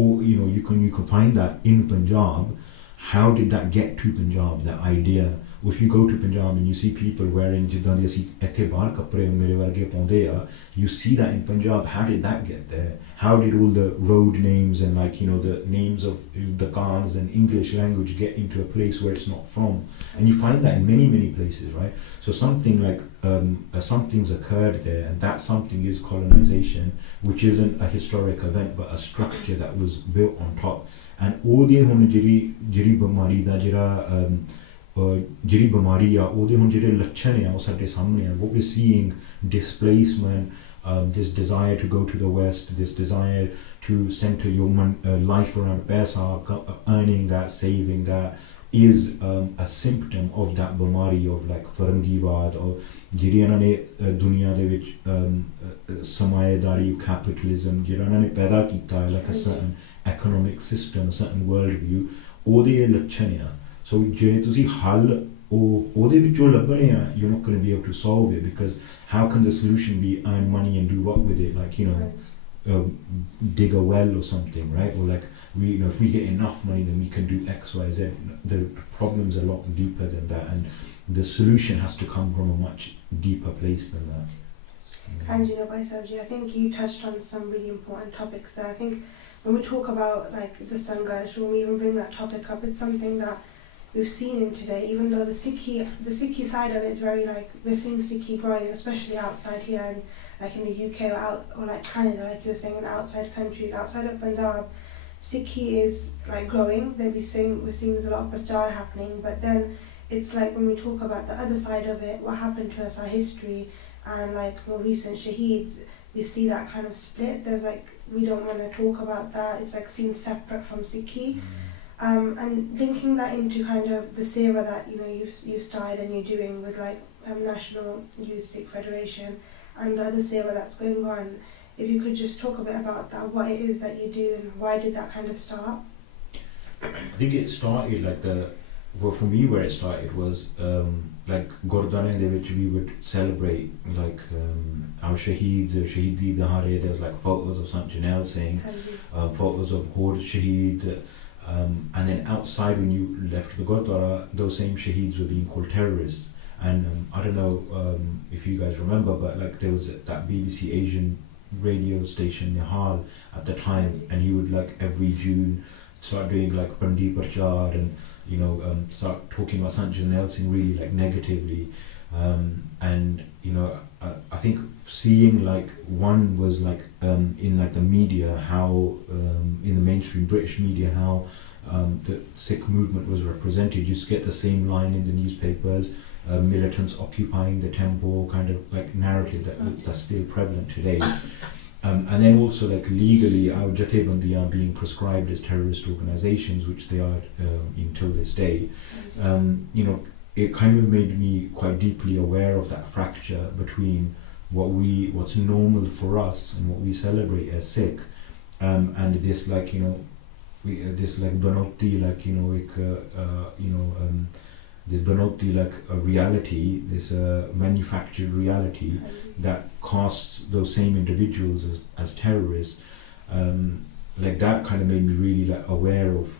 Or you can find that in Punjab. How did that get to Punjab, that idea? If you go to Punjab and you see people wearing ਜਿੱਦਾਂ ਦੇ ਅਸੀਂ ਇੱਥੇ ਬਾਹਰ ਕੱਪੜੇ ਮੇਰੇ ਵਰਗੇ ਪਾਉਂਦੇ ਆ, you see that in Punjab. How did that get there? How did all the road names and like the names of the Khans and English language get into a place where it's not from? And you find that in many places, right? So something like something's occurred there, and that something is colonization, which isn't a historic event but a structure that was built on top. And all the ਹੁਣ ਜਿਹੜੀ ਬਿਮਾਰੀ ਦਾ ਜਿਹੜੀ ਬਿਮਾਰੀ ਆ ਉਹਦੇ ਹੁਣ ਜਿਹੜੇ ਲੱਛਣ ਆ ਉਹ ਸਾਡੇ ਸਾਹਮਣੇ ਆ. What we're seeing, displacement, this desire to go to the West, this desire to center your life around paisa, earning that, saving that, is a symptom of that bimari of like Farangiwad or ਜਿਹੜੀ ਇਹਨਾਂ ਨੇ ਦੁਨੀਆ ਦੇ ਵਿੱਚ ਸਰਮਾਏਦਾਰੀ capitalism ਜਿਹੜਾ ਇਹਨਾਂ ਨੇ ਪੈਦਾ ਕੀਤਾ ਹੈ like a certain economic system, a certain world view, ਉਹਦੇ ਲੱਛਣ ਆ. So ਜੇ ਤੁਸੀਂ ਹੱਲ ਉਹਦੇ ਵਿੱਚੋਂ ਲੱਭਣੇ ਆ, you're not going to be able to solve it, because how can the solution be earn money and do what with it, like, you know, dig a well or something, right? Or like, we, you know, if we get enough money then we can do X, Y, Z. The problem's a lot deeper than that, and the solution has to come from a much deeper place than that. And you know, Bhai Shamsher, I think you touched on some really important topics there. I think when we talk about like the Sangharsh, when we even bring that topic up, it's something that we've seen in today, even though the Sikhi side of it is very like, we're seeing Sikhi growing, especially outside here and like in the UK or like Canada, like you were saying, in outside countries, outside of Punjab, Sikhi is like growing. We're seeing there's a lot of prachar happening, but then it's like when we talk about the other side of it, what happened to us, our history, and like more recent shaheeds, we see that kind of split. There's like, we don't want to talk about that. It's like seen separate from Sikhi. And linking that into kind of the sewa that, you know, you've started and you're doing with like National Sikh Federation and the other sewa that's going on. If you could just talk a bit about that, what it is that you do and why did that kind of start? I think it started like well, for me where it started was like Gurdwara in which we would celebrate like our shaheeds, Shahidi Dahare. There's like photos of Sant Janelle saying, photos of Hord Shaheed, and then outside when you left the Gurdwara, those same shaheeds were being called terrorists. And I don't know if you guys remember, but like there was that BBC Asian radio station Nihal at the time, and he would like every June start doing like Pandi Prachar and, you know, start talking about Sant Janelle Singh really like negatively, and you know, I think seeing like one was like in like the media how in the mainstream British media how the Sikh movement was represented. You just get the same line in the newspapers, militants occupying the temple, kind of like narrative that's still prevalent today. And then also like legally our Jathebandi are being prescribed as terrorist organizations, which they are until this day. You know, it kind of made me quite deeply aware of that fracture between what's normal for us and what we celebrate as Sikh, and this like, you know, this like banoti, like, you know, this banoti like a reality, this manufactured reality that casts those same individuals as terrorists. Like that kind of made me really like aware of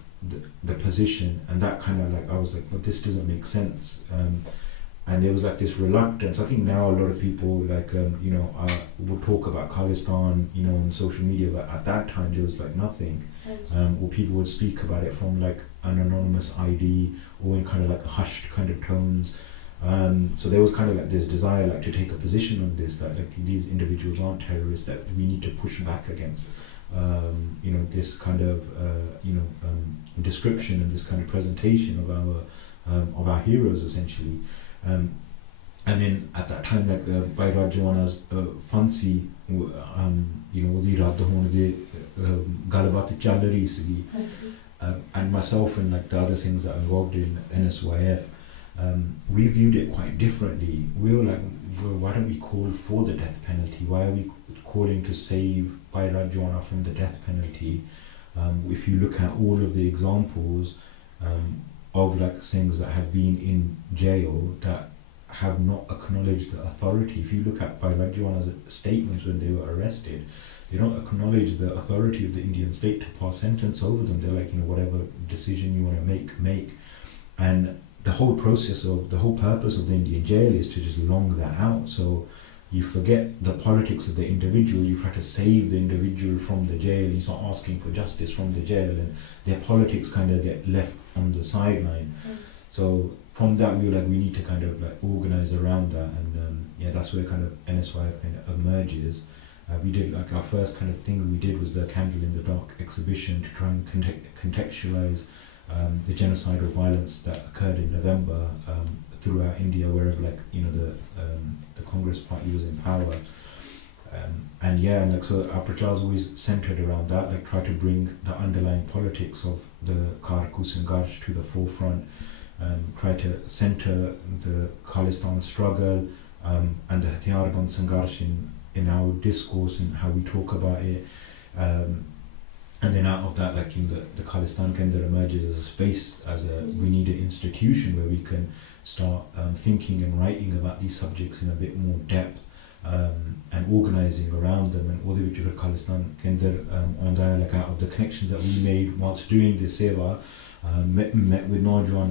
the position, and that kind of like I was like, well, this doesn't make sense. And there was like this reluctance. I think now a lot of people like you know will talk about Khalistan, you know, on social media, but at that time there was like nothing. Or people would speak about it from like an anonymous ID or in kind of like hushed kind of tones. So there was kind of like this desire like to take a position on this, that like these individuals aren't terrorists, that we need to push back against you know, this kind of you know, description and this kind of presentation of our heroes essentially. And then at that time like Bhai Rajwana's fancy you know, the Radha hone de galbat chal rahi sigi, and myself and like the other things that are involved in NSYF, we viewed it quite differently. We were like, well, why don't we call for the death penalty? Why are we calling to save Bhai Rajwana from the death penalty? If you look at all of the examples of like things that have been in jail that have not acknowledged the authority. If you look at Bhai Rajwana's statements when they were arrested, they don't acknowledge the authority of the Indian state to pass sentence over them. They're like, you know, whatever decision you want to make. And the whole purpose of the Indian jail is to just long that out. So you forget the politics of the individual, you try to save the individual from the jail, you start asking for justice from the jail, and their politics kind of get left on the sideline. So from that we were like, we need to kind of like organize around that, and yeah, that's where kind of NSYF kind of emerges. We did like our first kind of thing we did was the Candle in the Dark exhibition to try and contextualize the genocidal violence that occurred in November throughout India, wherever like, you know, the Congress party was in power, And yeah, and like so our prachar is always centered around that, like try to bring the underlying politics of the Karku Sangarsh to the forefront, try to center the Khalistan struggle and the Hathiarband Sangarsh in our discourse and how we talk about it. And then out of that, like the Khalistan Kendra emerges as a space, we need an institution where we can start thinking and writing about these subjects in a bit more depth and organising around them. And all the which Khalistan Kendra like out of the connections that we made whilst doing this sewa, met with Naujuan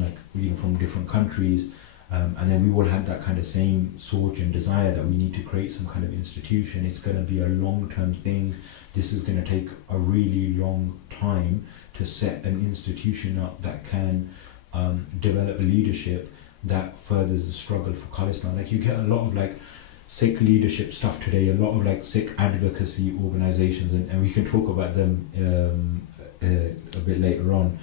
from different countries. And then we all had that kind of same surge and desire that we need to create some kind of institution. It's going to be a long-term thing. This is going to take a really long time to set an institution up that can develop leadership that furthers the struggle for Khalistan. Like you get a lot of like Sikh leadership stuff today, a lot of like Sikh advocacy organizations, and we can talk about them a bit later on.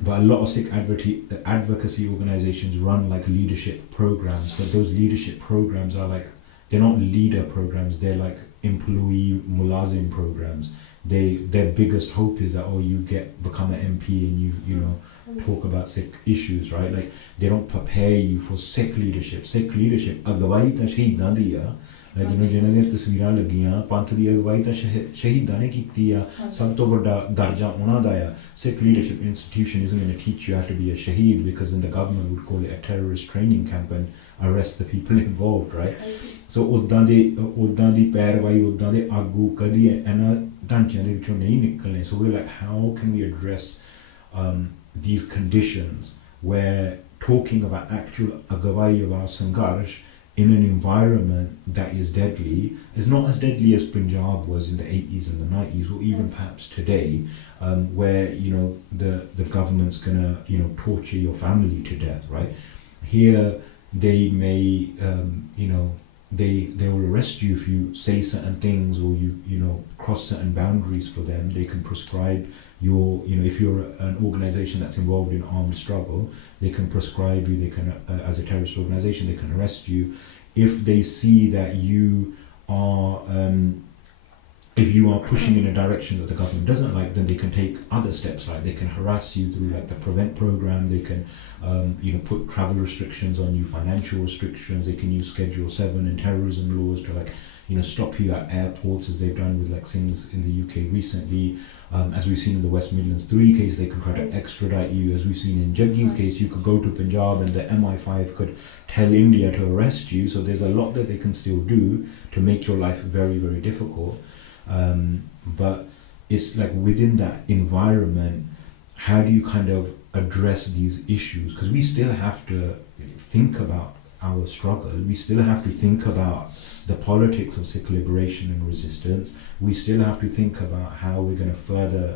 But a lot of Sikh advocacy organizations run like leadership programs, but those leadership programs are like, they're not leader programs, they're like employee mulazim programs. Their biggest hope is that you become an MP and you know talk about Sikh issues, right? Like they don't prepare you for Sikh leadership. Sikh leadership agwai ta shaheedan di hai, like ਜਿਹਨਾਂ ਦੀਆਂ ਤਸਵੀਰਾਂ ਲੱਗੀਆਂ ਪੰਥ ਦੀ ਅਗਵਾਈ ਤਾਂ ਸ਼ਹੀਦਾਂ ਨੇ ਕੀਤੀ ਆ, ਸਭ ਤੋਂ ਵੱਡਾ ਦਰਜਾ ਉਹਨਾਂ ਦਾ ਆ. Sikh leadership institution isn't going to teach you how to be a shaheed, because then the government would call it a terrorist training camp and arrest the people involved, right? So ਉੱਦਾਂ ਦੀ ਪੈਰਵਾਈ, ਉੱਦਾਂ ਦੇ ਆਗੂ ਕਦੀ ਇਹਨਾਂ ਢਾਂਚਿਆਂ ਦੇ ਵਿੱਚੋਂ ਨਹੀਂ ਨਿਕਲਣੇ. So we're like, how can we address these conditions where talking about actual agawai of our sangarsh in an environment that is deadly, is not as deadly as Punjab was in the 80s and the 90s, or even perhaps today, where the government's gonna torture your family to death, right? Here they may they will arrest you if you say certain things, or you cross certain boundaries for them. They can prescribe if you're an organization that's involved in armed struggle, they can prescribe you, they can as a terrorist organization, they can arrest you. If they see that you are pushing in a direction that the government doesn't like, then they can take other steps, like they can harass you through like the Prevent program, they can put travel restrictions on you, financial restrictions, they can use Schedule 7 and terrorism laws to like stop you at airports, as they've done with like things in the UK recently. As we've seen in the West Midlands 3 case, they can try to extradite you. As we've seen in Jaggi's case, you could go to Punjab and the MI5 could tell India to arrest you. So there's a lot that they can still do to make your life very, very difficult. But it's like within that environment, how do you kind of address these issues? Because we still have to think about our struggle. We still have to think about the politics of Sikh liberation and resistance. We still have to think about how we're going to further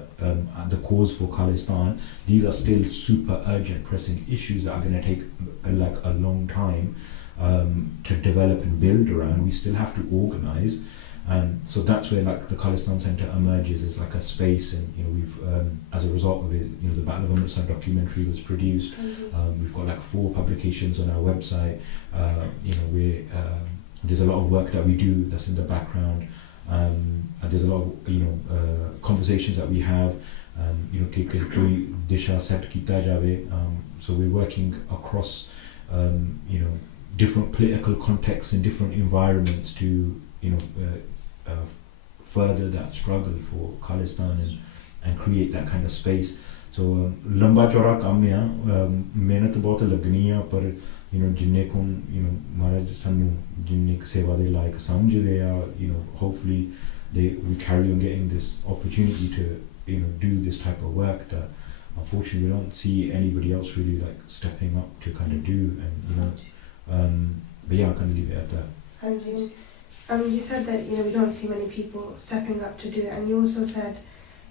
the cause for Khalistan. These are still super urgent, pressing issues that are going to take like a long time to develop and build around. We still have to organize. So that's where like the Khalistan Centre emerges as like a space, and we've as a result of it, the Battle of Amritsar documentary was produced. We've got like 4 publications on our website. There's a lot of work that we do that's in the background, and there's a lot of conversations that we have. Disha set kita jave. So we're working across different political contexts and different environments to further that struggle for Khalistan and create that kind of space. So lamba chora kam hai, mehnat bahut lagni hai, par jinne ko maharaj sanu jinne seva de like samjhde hai, hopefully we carry on getting this opportunity to do this type of work that unfortunately we don't see anybody else really like stepping up to kind of do. And but yeah, I can leave it at that. You said that we don't see many people stepping up to do it, and you also said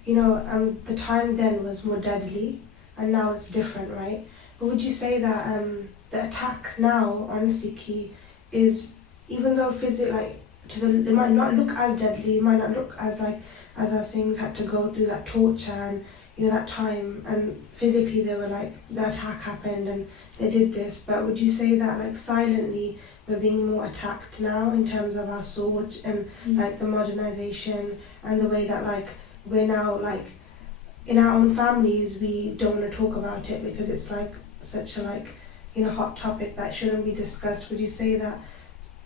the time then was more deadly and now it's different, right? But would you say that the attack now on Sikhi is, even though physically it might not look as deadly, it might not look as like as our Singhs had to go through that torture and that time, and physically they were like the attack happened and they did this, but would you say that like silently we're being more attacked now in terms of our sword and like the modernization and the way that like we're now like in our own families we don't want to talk about it because it's like such a like hot topic that shouldn't be discussed. Would you say that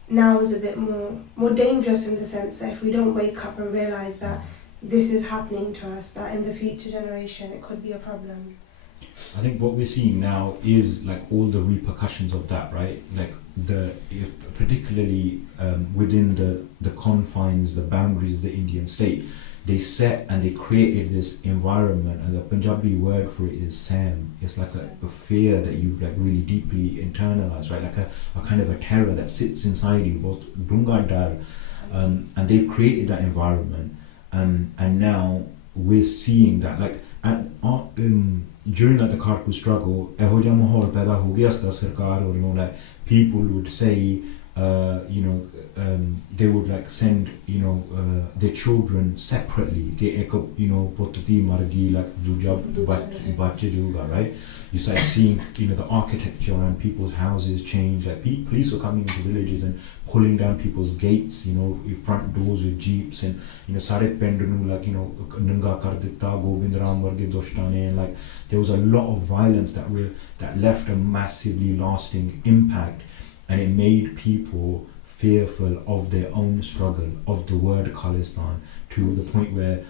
now is a bit more dangerous in the sense that if we don't wake up and realize that this is happening to us, that in the future generation it could be a problem? I think what we're seeing now is like all the repercussions of that, right? Like particularly within the confines, the boundaries of the Indian state, they set and they created this environment, and the Punjabi word for it is sam. It's like a fear that you've like really deeply internalized, right? Like a kind of a terror that sits inside you, both dunga dar, and they've created that environment, and now we're seeing that like during like the Kharkul struggle, eho ja mahol paida ho gaya sta sarkar or like people would say they would like send their children separately ke ek potati margi like duja bachche juga, right? You start seeing the architecture around people's houses change, like police were coming into villages and pulling down people's gates, front doors with jeeps, and sare pind nu like nanga kar ditta Govind Ram varge dostane, and like there was a lot of violence that left a massively lasting impact, and it made people fearful of their own struggle, of the word Khalistan, to the point where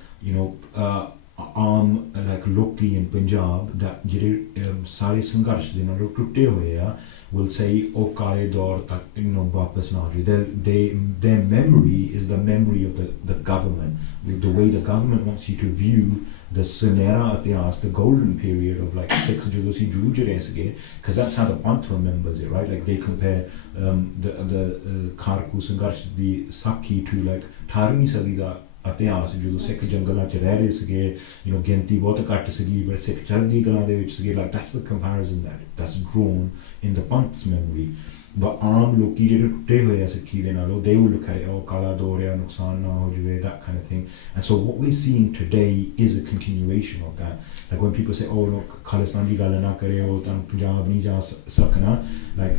like loki in Punjab that jehde sare sangharsh de naal tutte hoye a will say oh kale daur tak wapas na rahe. Their memory is the memory of the government, the way the government wants you to view the sunera itihas, the golden period of like Sikhs jadon si juj rahe sige, because that's how the Panth remembers it, right? Like they compare the Kharkul sangharsh, the Sakhi, to like 18ਵੀਂ ਸਦੀ ਦਾ ਇਤਿਹਾਸ ਜਦੋਂ ਸਿੱਖ ਜੰਗਲਾਂ 'ਚ ਰਹਿ ਰਹੇ ਸੀਗੇ, ਗਿਣਤੀ ਬਹੁਤ ਘੱਟ ਸੀਗੀ, ਪਰ ਸਿੱਖ ਚੜ੍ਹਦੀ ਕਲਾਂ ਦੇ ਵਿੱਚ ਸੀਗੇ. Like that's the comparison that's drawn in the Panth's memory. But ਆਮ ਲੋਕੀ ਜਿਹੜੇ ਟੁੱਟੇ ਹੋਏ ਆ ਸਿੱਖੀ ਦੇ ਨਾਲੋਂ, they will look at it, oh ਕਾਲਾ ਦੌਰ ਆ, ਨੁਕਸਾਨ ਨਾ ਹੋ ਜਾਵੇ, that kind of thing. And so what we're seeing today is a continuation of that. Like when people say, oh look, Khalistan ਦੀ ਗੱਲ ਨਾ ਕਰੇ, ਉਹ ਤਾਂ ਪੰਜਾਬ ਨਹੀਂ ਜਾ ਸਕਣਾ, like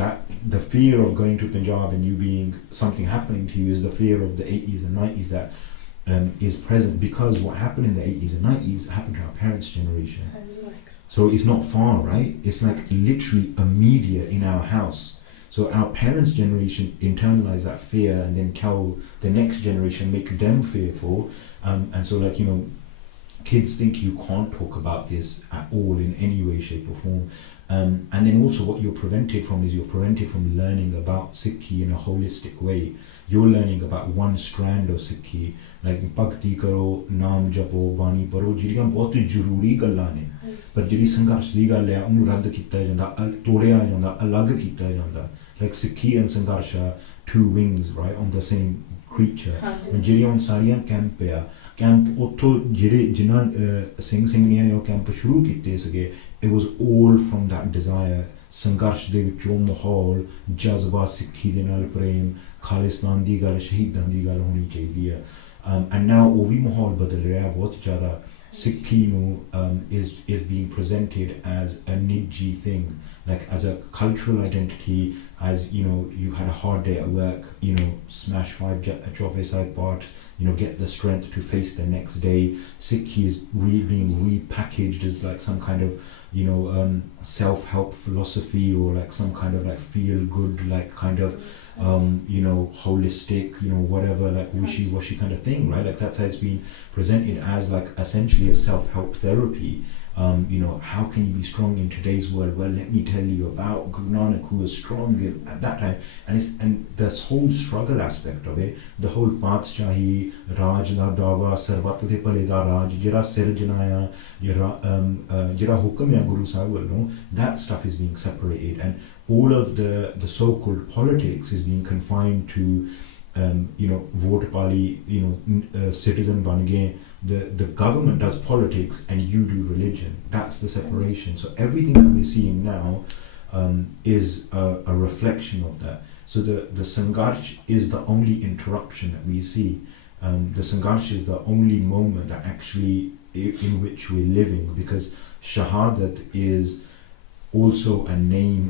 that the fear of going to Punjab and you being something happening to you is the fear of the 80s and 90s that is present, because what happened in the 80s and 90s happened to our parents' generation. So it's not far, right? It's like literally immediate in our house. So our parents' generation internalize that fear and then tell the next generation, make them fearful. And so like, kids think you can't talk about this at all in any way, shape or form. And then also what you're prevented from learning about Sikhi in a holistic way. You're learning about one strand of Sikhi, like bhakti karo, naam japo, bani paro, jiriyan bahut zaruri gallan ne, par jiri sangharsh di gall hai ਉਹਨੂੰ ਰੱਦ ਕੀਤਾ ਜਾਂਦਾ, ਤੋੜਿਆ ਜਾਂਦਾ, ਅਲੱਗ ਕੀਤਾ ਜਾਂਦਾ. Like Sikhi and sangharsh are two wings, right, on the same creature. ਜਿਹੜੀਆਂ ਹੁਣ ਸਾਰੀਆਂ ਕੈਂਪ ਉੱਥੋਂ ਜਿਨ੍ਹਾਂ ਸਿੰਘ ਸਿੰਘਣੀਆਂ ਨੇ ਉਹ ਕੈਂਪ ਸ਼ੁਰੂ ਕੀਤੇ ਸੀਗੇ, it was all from that desire. ਸੰਘਰਸ਼ ਦੇ ਵਿੱਚੋਂ ਮਾਹੌਲ, ਜਜ਼ਬਾ, ਸਿੱਖੀ ਦੇ ਨਾਲ ਪ੍ਰੇਮ, ਖਾਲਿਸਤਾਨ ਦੀ ਗੱਲ, ਸ਼ਹੀਦਾਂ ਦੀ ਗੱਲ ਹੋਣੀ ਚਾਹੀਦੀ ਹੈ. And now ਉਹ ਵੀ ਮਾਹੌਲ ਬਦਲ ਰਿਹਾ ਬਹੁਤ ਜ਼ਿਆਦਾ. Sikhi is being presented as a Niji thing, like as a cultural identity, as you had a hard day at work, smash 5 job side part, get the strength to face the next day. Sikhi is being repackaged as like some kind of self-help philosophy, or like some kind of like feel good, like kind of holistic, whatever, like wishy-washy kind of thing, right? Like that's how it's been presented, as like essentially a self-help therapy. How can you be strong in today's world? Well, let me tell you about Guru Nanak, who was strong at that time. And this whole struggle aspect of it, the whole Patshahi, Raj da Dawa, Sarvat de Pale da Raj, Jira Sirjanaya, Jira Hukam ya Guru Sahib wallo, that stuff is being separated. And all of the so-called politics is being confined to vote pali, citizen ban gaye. The government does politics and you do religion. That's the separation. So everything that we're seeing now is a reflection of that. So the Sangharsh is the only interruption that we see. The Sangharsh is the only moment that actually in which we're living, because Shahadat is also a name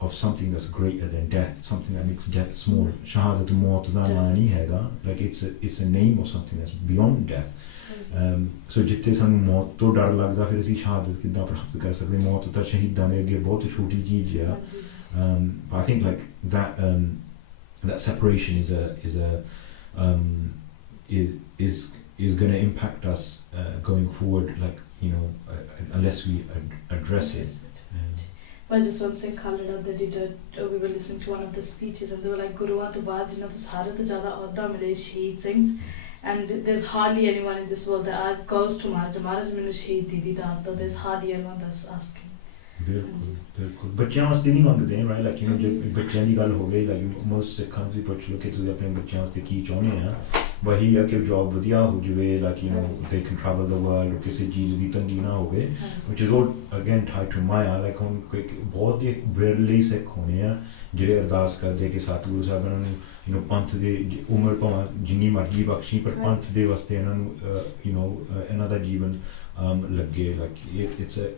of something that's greater than death, something that makes death small. Shahadat maut da mani hega, like it's a name of something that's beyond death. So ਜਿੱਥੇ ਸਾਨੂੰ ਮੌਤ ਤੋਂ ਡਰ ਲੱਗਦਾ ਫਿਰ ਅਸੀਂ ਸ਼ਹਾਦਤ ਕਿੱਦਾਂ ਪ੍ਰਾਪਤ ਕਰ ਸਕਦੇ ਮੌਤ ਤਾਂ ਸ਼ਹੀਦਾਂ ਦੇ ਅੱਗੇ ਬਹੁਤ ਛੋਟੀ ਚੀਜ਼ ਆ but I think like that separation is going to impact us going forward, like unless we address it. But just one thing, Khalida, that we were listening to one of the speeches and they were like, Guruan to baad jina to sare to jada ahdha mile shaheed singhs, and there's hardly anyone in this world that goes to Maharaj minu shaheed didi da ahdha, there's hardly anyone that's asking. ਬਿਲਕੁਲ ਬੱਚਿਆਂ ਵਾਸਤੇ ਨਹੀਂ ਮੰਗਦੇ right, like ਜੇ ਬੱਚਿਆਂ ਦੀ ਗੱਲ ਹੋਵੇ like most ਸਿੱਖਾਂ ਦੀ ਪੁੱਛ ਲਓ ਕਿ ਤੁਸੀਂ ਆਪਣੇ ਬੱਚਿਆਂ ਵਾਸਤੇ ਕੀ ਚਾਹੁੰਦੇ ਆ ਵਹੀ ਆ ਕਿ ਜੌਬ ਵਧੀਆ ਹੋ ਜਾਵੇ, like they can travel the world, ਕਿਸੇ ਚੀਜ਼ ਦੀ ਤੰਗੀ ਨਾ ਹੋਵੇ, which is all again tied to Maya. like ਹੁਣ ਬਹੁਤ ਹੀ ਵਿਰਲੇ ਸਿੱਖ ਹੋਣੇ ਆ ਜਿਹੜੇ ਅਰਦਾਸ ਕਰਦੇ ਕਿ ਸਤਿਗੁਰੂ ਸਾਹਿਬ ਇਹਨਾਂ ਨੂੰ ਪੰਥ ਦੇ ਉਮਰ ਭਾਵੇਂ ਜਿੰਨੀ ਮਰਜ਼ੀ ਬਖਸ਼ੀ ਪਰ ਪੰਥ ਦੇ ਵਾਸਤੇ ਇਹਨਾਂ ਨੂੰ ਇਹਨਾਂ ਦਾ ਜੀਵਨ ਲੱਗੇ, like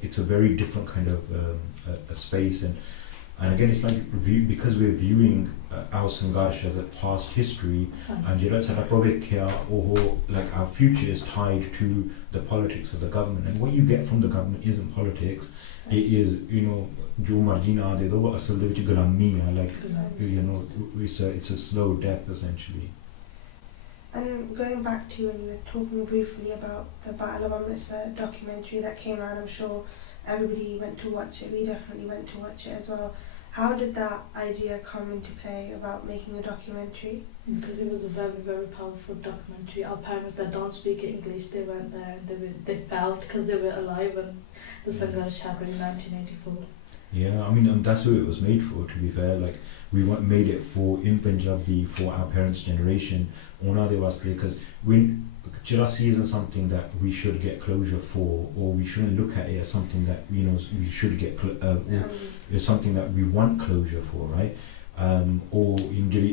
it's a very different kind of a space, and again it's like because we're viewing our sangharsh as a past history, and ਜਿਹੜਾ ਸਾਡਾ ਭਵਿੱਖ ਆ ਉਹ like our future is tied to the politics of the government, and what you get from the government isn't politics, it is ਜੋ ਮਰਜ਼ੀ ਨਾ ਦੇ ਦੋ ਅਸਲ ਦੇ ਵਿੱਚ ਗੁਲਾਮੀ ਆ, like it's a slow death essentially. And going back to when you were talking briefly about the Battle of Amritsar documentary that came out, I'm sure everybody went to watch it. We definitely went to watch it as well. How did that idea come into play about making a documentary? Because it was a very, very powerful documentary. Our parents that don't speak English, they went there and they felt, because they were alive when the Sangharsh happened in 1984. Yeah, I mean that's who it was made for, to be fair. Like we made it in Punjabi for our parents' generation, ਉਹਨਾਂ ਦੇ ਵਾਸਤੇ, because when Chirasi isn't something that we should get closure for, or we shouldn't look at it as something that we should get or it's something that we want closure for, right? Or ਜਿਹੜੀ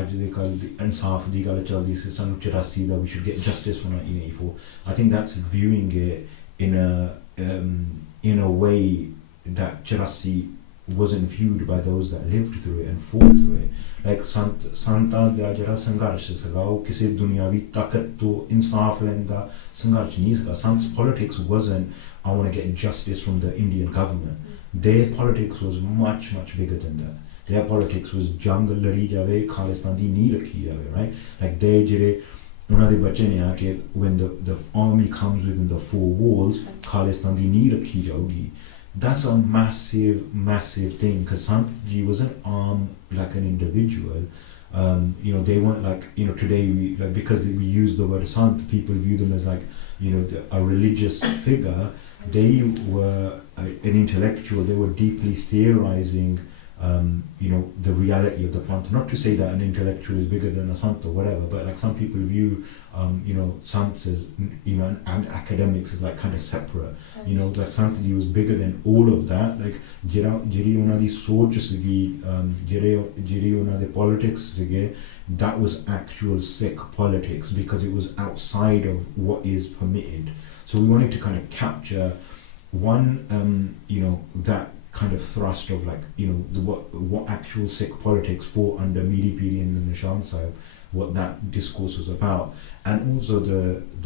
ਅੱਜ ਦੇ ਕੱਲ ਇਨਸਾਫ ਦੀ ਗੱਲ ਚੱਲਦੀ ਸੀ ਸਾਨੂੰ 84 ਦਾ we should get justice for 1984. I think that's viewing it in a way that Chirasi wasn't viewed by those that lived through it and fought through it. Like Santa da ਜਿਹੜਾ ਸੰਘਰਸ਼ ਸੀਗਾ ਉਹ ਕਿਸੇ ਦੁਨਿਆਵੀ ਤਾਕਤ ਤੋਂ ਇਨਸਾਫ ਲੈਣ ਦਾ ਸੰਘਰਸ਼ ਨਹੀਂ ਸੀਗਾ. Sant's politics wasn't I want to get justice from the Indian government. Their politics was much, much bigger than that. Their politics was ਜੰਗ ਲੜੀ ਜਾਵੇ, ਖਾਲਿਸਤਾਨ ਦੀ ਨੀਂਹ ਰੱਖੀ ਜਾਵੇ, right? Like they ਜਿਹੜੇ ਉਹਨਾਂ ਦੇ ਬੱਚੇ ਨੇ ਆ ਕਿ when the army comes within the four walls, Khalistan ਦੀ ਨੀਂਹ ਰੱਖੀ ਜਾਊਗੀ. That's a massive, massive thing, because Sant wasn't armed like an individual. They weren't like, today because we use the word Sant, people view them as like, a religious figure. They were an intellectual. They were deeply theorizing, the reality of the Panth. Not to say that an intellectual is bigger than a Sant or whatever, but like some people view, Sants as, and academics as like kind of separate. Like Santji was bigger than all of that. Like ਜਿਹੜੀ ਉਹਨਾਂ ਦੀ ਸੋਚ ਸੀਗੀ, ਜਿਹੜੀ ਉਹਨਾਂ ਦੇ politics ਸੀਗੇ, that was actual Sikh politics, because it was outside of what is permitted. So we wanted to kind of capture one, that kind of thrust of like, what actual Sikh politics fought under Miri Piri and the Nishan Sahib, what that discourse was about, and also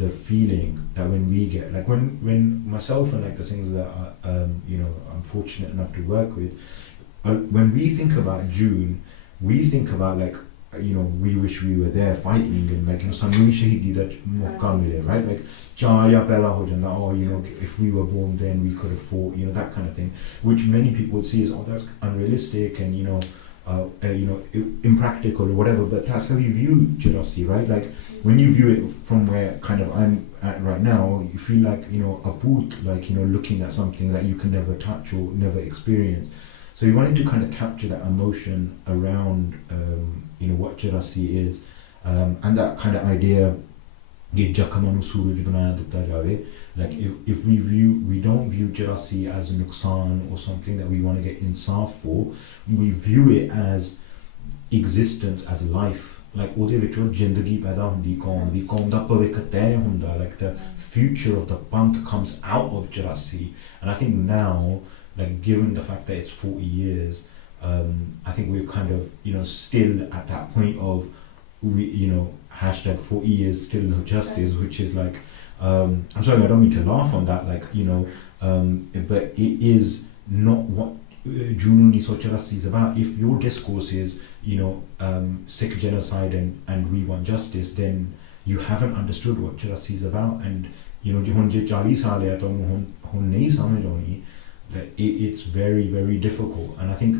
the feeling that when we get, like when myself and like the things that I'm fortunate enough to work with, when we think about June, we think about like, we wish we were there fighting, and like ਸਾਨੂੰ ਵੀ ਸ਼ਹੀਦੀ ਦਾ ਮੌਕਾ ਮਿਲੇ, right? Like ਚਾਹ ਜਾਂ ਪੈਦਾ ਹੋ ਜਾਂਦਾ, if we were born then we could have fought, that kind of thing, which many people see as that's unrealistic and impractical or whatever, but that's how you view Chirasi, right? Like when you view it from where kind of I'm at right now, you feel like a boot, like looking at something that you can never touch or never experience. So we wanted to kind of capture that emotion around what Chirasi is, and that kind of idea like if we don't view Chirasi as nuksan or something that we want to get insaf for, we view it as existence, as life. Like ਉਹਦੇ ਵਿੱਚੋਂ ਜ਼ਿੰਦਗੀ ਪੈਦਾ ਹੁੰਦੀ ਕੌਮ ਦਾ ਭਵਿੱਖ ਤੈਅ ਹੁੰਦਾ, like the future of the Panth comes out of Chirasi. And I think now like given the fact that it's 40 years, I think we're kind of, you know, still at that point of, you know, hashtag 40 years still no justice, which is like, I'm sorry, I don't mean to laugh on that, like, you know, but it is not what June 1984 is about. If your discourse is, you know, Sikh genocide and we want justice, then you haven't understood what justice is about. And, you know, it's very, very difficult. And I think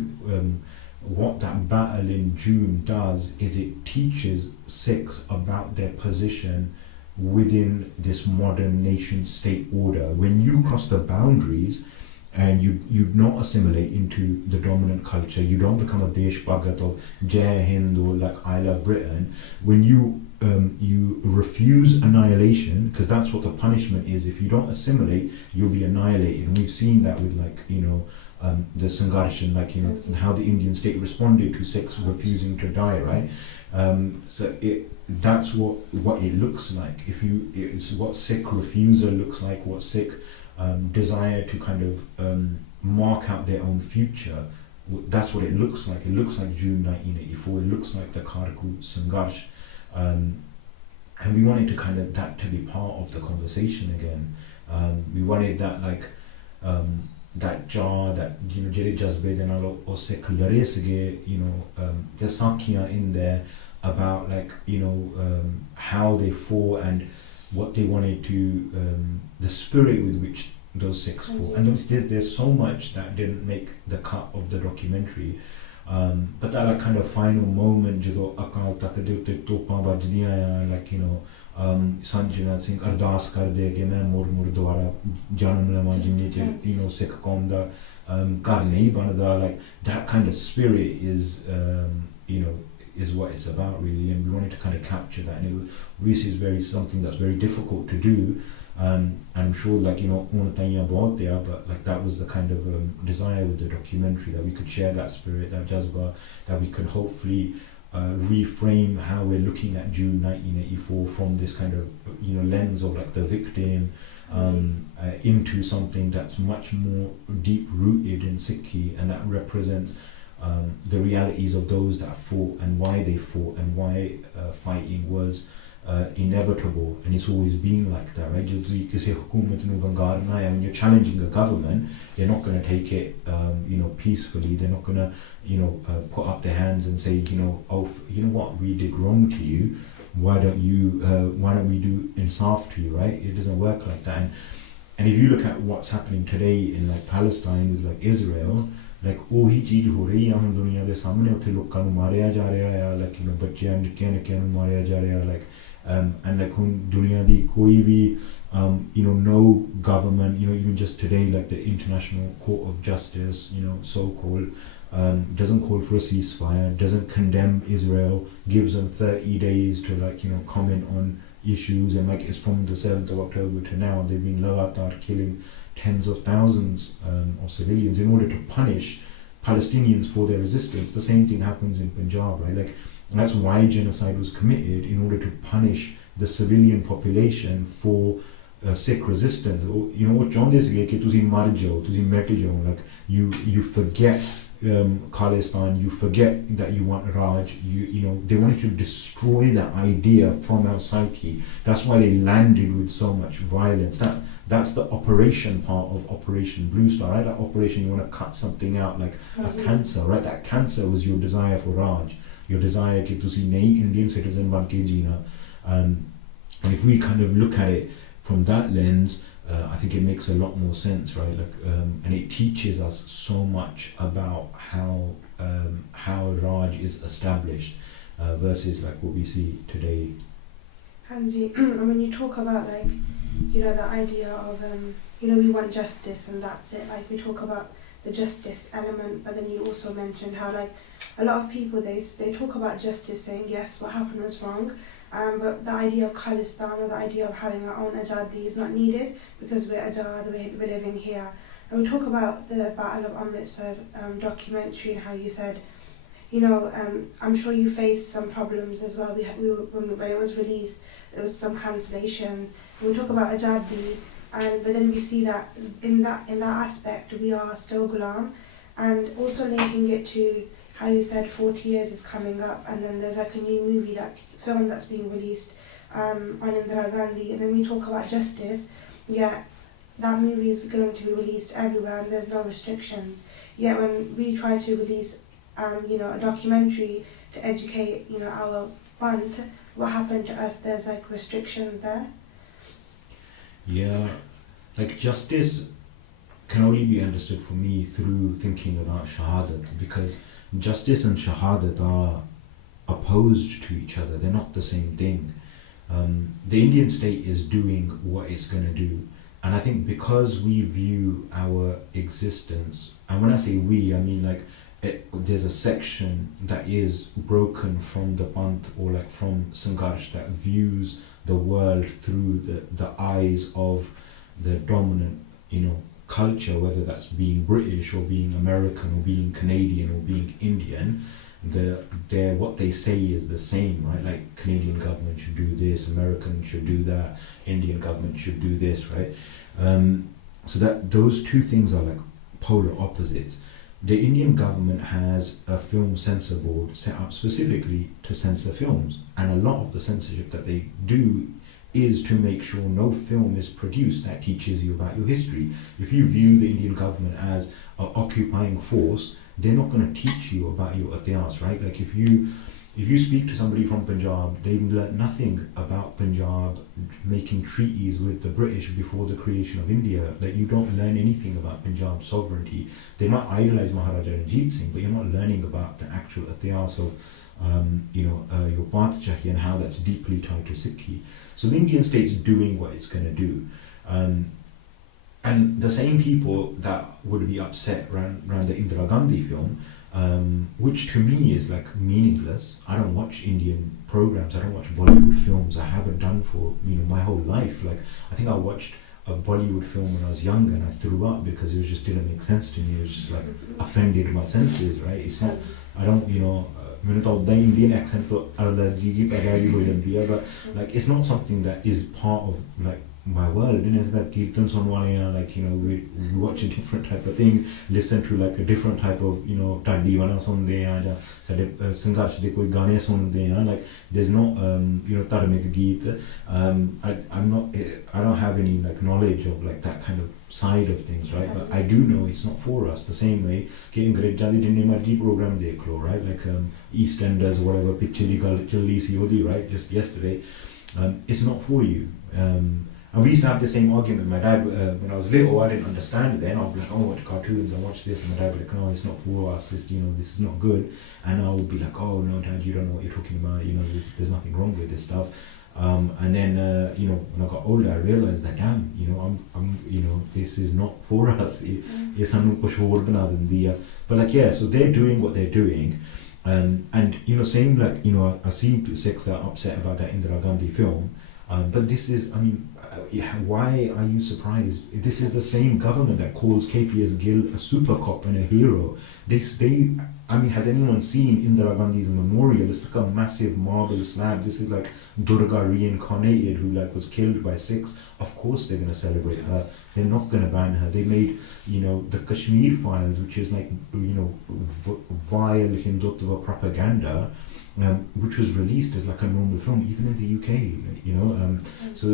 what that battle in June does is it teaches Sikhs about their position within this modern nation state order. When you cross the boundaries and you not assimilate into the dominant culture, you don't become a Desh Bhagat of Jai Hind or like I love Britain. When you refuse annihilation, because that's what the punishment is. If you don't assimilate, you'll be annihilated. And we've seen that with, like, you know, the Sangharsh, and, like, you know, how the Indian state responded to Sikhs refusing to die, right? So that's what it looks like. It's what Sikh refusal looks like, what Sikh desire to kind of mark out their own future. That's what it looks like. It looks like June 1984. It looks like the Kharkul Sangharsh. And we wanted to kind of that to be part of the conversation again. We wanted that, like, that jar, that, you know, jere jazbe de naal o Sikh lare sige, you know, there's sakhiyan in there about, like, you know, how they fought and what they wanted to, the spirit with which those Sikhs fought. And there's so much that didn't make the cut of the documentary. But that, like, kind of final moment, jado akal tak de utte topan bajdiyan aa, like, you know, Sanjana Singh ardas kar de ke main mur dwara janam lawa jinne chir, you know, Sikh qaum da ghar nahi banada, like that kind of spirit is, you know, is what it's about really. And we wanted to kind of capture that, and it obviously is something that's very difficult to do. And I'm sure, like, you know, but like that was the kind of desire with the documentary, that we could share that spirit, that jazba, that we could hopefully reframe how we're looking at June 1984 from this kind of, you know, lens of, like, the victim, into something that's much more deep rooted in Sikhi, and that represents the realities of those that fought and why they fought and why fighting was inevitable. And it's always been like that, right? When you're challenging a government, they're not going to take it, you know, peacefully. They're not going to, you know, put up their hands and say, you know, oh, you know what, we did wrong to you. Why don't we do insaf to you, right? It doesn't work like that. And if you look at what's happening today in, like, Palestine with, like, Israel, like, ਉਹੀ ਚੀਜ਼ ਹੋ ਰਹੀ ਆ ਹੁਣ ਦੁਨੀਆ ਦੇ ਸਾਹਮਣੇ, ਉੱਥੇ ਲੋਕਾਂ ਨੂੰ ਮਾਰਿਆ ਜਾ ਰਿਹਾ ਆ, like, you know, ਬੱਚਿਆਂ ਨਿੱਕਿਆਂ ਨੂੰ ਮਾਰਿਆ ਜਾ ਰਿਹਾ, like, and, like, ਹੁਣ ਦੁਨੀਆ ਦੀ ਕੋਈ ਵੀ, you know, no government, you know, even just today, like the International Court of Justice, you know, so-called, doesn't call for a ceasefire, doesn't condemn Israel, gives them 30 days to, like, you know, comment on issues. And, like, it's from the 7th of October to now, they've been lagatar killing tens of thousands of civilians in order to punish Palestinians for their resistance. The same thing happens in Punjab, right? Like, that's why genocide was committed, in order to punish the civilian population for Sikh resistance. You know, what John is like, tusi mar jao, tusi met jao, like, you forget Khalistan, you forget that you want Raj, you know, they wanted to destroy that idea from our psyche. That's why they landed with so much violence. That's the operation part of Operation Blue Star, right? That operation, you want to cut something out, like a cancer, right? That cancer was your desire for Raj, your desire to see nahi Indian citizen ban ke jeena. And if we kind of look at it from that lens, I think it makes a lot more sense, right? Like, and it teaches us so much about how Raj is established versus, like, what we see today. Hanji, and when you talk about, like, you know, the idea of, you know, we want justice and that's it. Like, we talk about the justice element, but then you also mentioned how, like, a lot of people, they talk about justice, saying, yes, what happened was wrong. But the idea of Khalistan, or the idea of having our own Ajadi, is not needed, because we're Ajad, we're living here. And we talk about the Battle of Amritsar documentary, and how you said, you know, I'm sure you faced some problems as well. When it was released, there was some cancellations. And we talk about Ajadi, and but then we see that in that aspect we are still Ghulam, and also linking it to how you said 40 years is coming up, and then there's like a new film that's being released on Indira Gandhi, and then we talk about justice. Yeah, that movie is going to be released everywhere and there's no restrictions. Yet when we try to release a documentary to educate our Panth, what happened to us, there's like restrictions there. Yeah, like justice can only be understood for me through thinking about shahadat, because justice and shahadat are opposed to each other. They're not the same thing. The Indian state is doing what it's going to do, and I think because we view our existence, and when I say we, I mean like there's a section that is broken from the Panth or like from Sangharsh that views the world through the eyes of the dominant culture, whether that's being British or being American or being Canadian or being Indian. What they say is the same, right? Like Canadian government should do this, American should do that, Indian government should do this, right? So that those two things are like polar opposites. The Indian government has a film censor board set up specifically to censor films, and a lot of the censorship that they do is to make sure no film is produced that teaches you about your history. If you view the Indian government as an occupying force, they're not going to teach you about your itihas, right? Like if you speak to somebody from Punjab, they've learnt nothing about Punjab making treaties with the British before the creation of India. Like you don't learn anything about Punjab sovereignty. They might idolize Maharaja Ranjit Singh, but you're not learning about the actual itihas of your Badshah and how that's deeply tied to Sikhi. So the Indian state's doing what it's going to do. And the same people that would be upset around the Indira Gandhi film, which to me is like meaningless. I don't watch Indian programs, I don't watch Bollywood films, I haven't done for my whole life. Like I think I watched a Bollywood film when I was young and I threw up because it just didn't make sense to me. It was just like offended my senses, right? It's not, I don't, मैंने तो अपना Indian accent तो allergy की पैदावारी हो जाती है, but like it's not something that is part of like my world. And it's like kirtan सुनने वाले हैं, like we watch a different type of thing, listen to like a different type of ढाडी वाला सुनते हैं या साडे संघर्ष दे कोई गाने सुनते हैं. Like there's not धार्मिक गीत. I don't have any like knowledge of like that kind of side of things, right? But I do know it's not for us. The same way कि अंग्रेज़ां दे जिन्ने मर्जी program देख लो, right? Like EastEnders or whatever picture दी गल चली सी ओदी, right? Just yesterday, it's not for you. And we used to have the same argument with my dad when I was little. I didn't understand it then. I'd be like, oh, I watch cartoons, I watch this, and my dad would be like, no, it's not for us, this is not good. And I would be like, oh no, Dad, you don't know what you're talking about, there's nothing wrong with this stuff. And then when I got older, I realized that damn, I'm this is not for us. It's something kuch ਹੋਰ ਬਣਾ ਦਿੰਦੀ ਆ. But like yeah, so they're doing what they're doing. And same like I see Sikhs that are upset about that Indira Gandhi film. But this is, why are you surprised? This is the same government that calls KPS Gill a super cop and a hero. Has anyone seen Indira Gandhi's memorial? It's like a massive marble slab. This is like Durga reincarnated, who like was killed by Sikhs. Of course they're going to celebrate her. They're not going to ban her. They made, the Kashmir Files, which is like, vile Hindutva propaganda, which was released as like a normal film, even in the UK, so,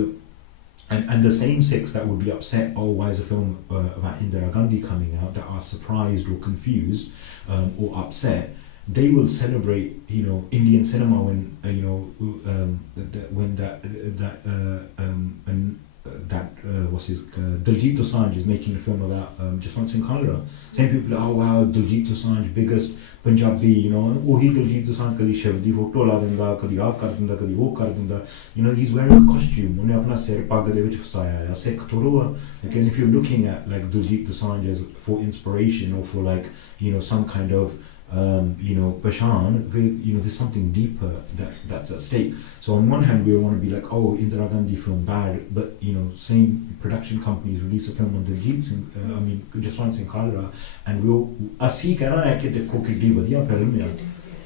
and the same Sikhs that would be upset, oh, why is a film about Indira Gandhi coming out, that are surprised or confused or upset, they will celebrate, Indian cinema when, when Diljit Dosanjh is making a film about Jaswant Singh Khalra. Same people are, oh wow, Diljit Dosanjh, biggest Punjabi, he Diljit Dosanjh kadi Shiv di photo la denda, kadi aap kar denda, kadi wo kar denda. He's wearing a costume, unne apna sir pag de vich fasaya hai, Sikh thoro. Again, if you're looking at like Diljit Dosanjh as for inspiration or for like, some kind of Pashan, there's something deeper that's at stake. So on one hand, we want to be like, oh, Indira Gandhi film bad, but same production companies release a film on Diljit Singh, Jaswant Singh Khalra, and we'll assi kehna hai ki dekho kiddi vadiya film hai.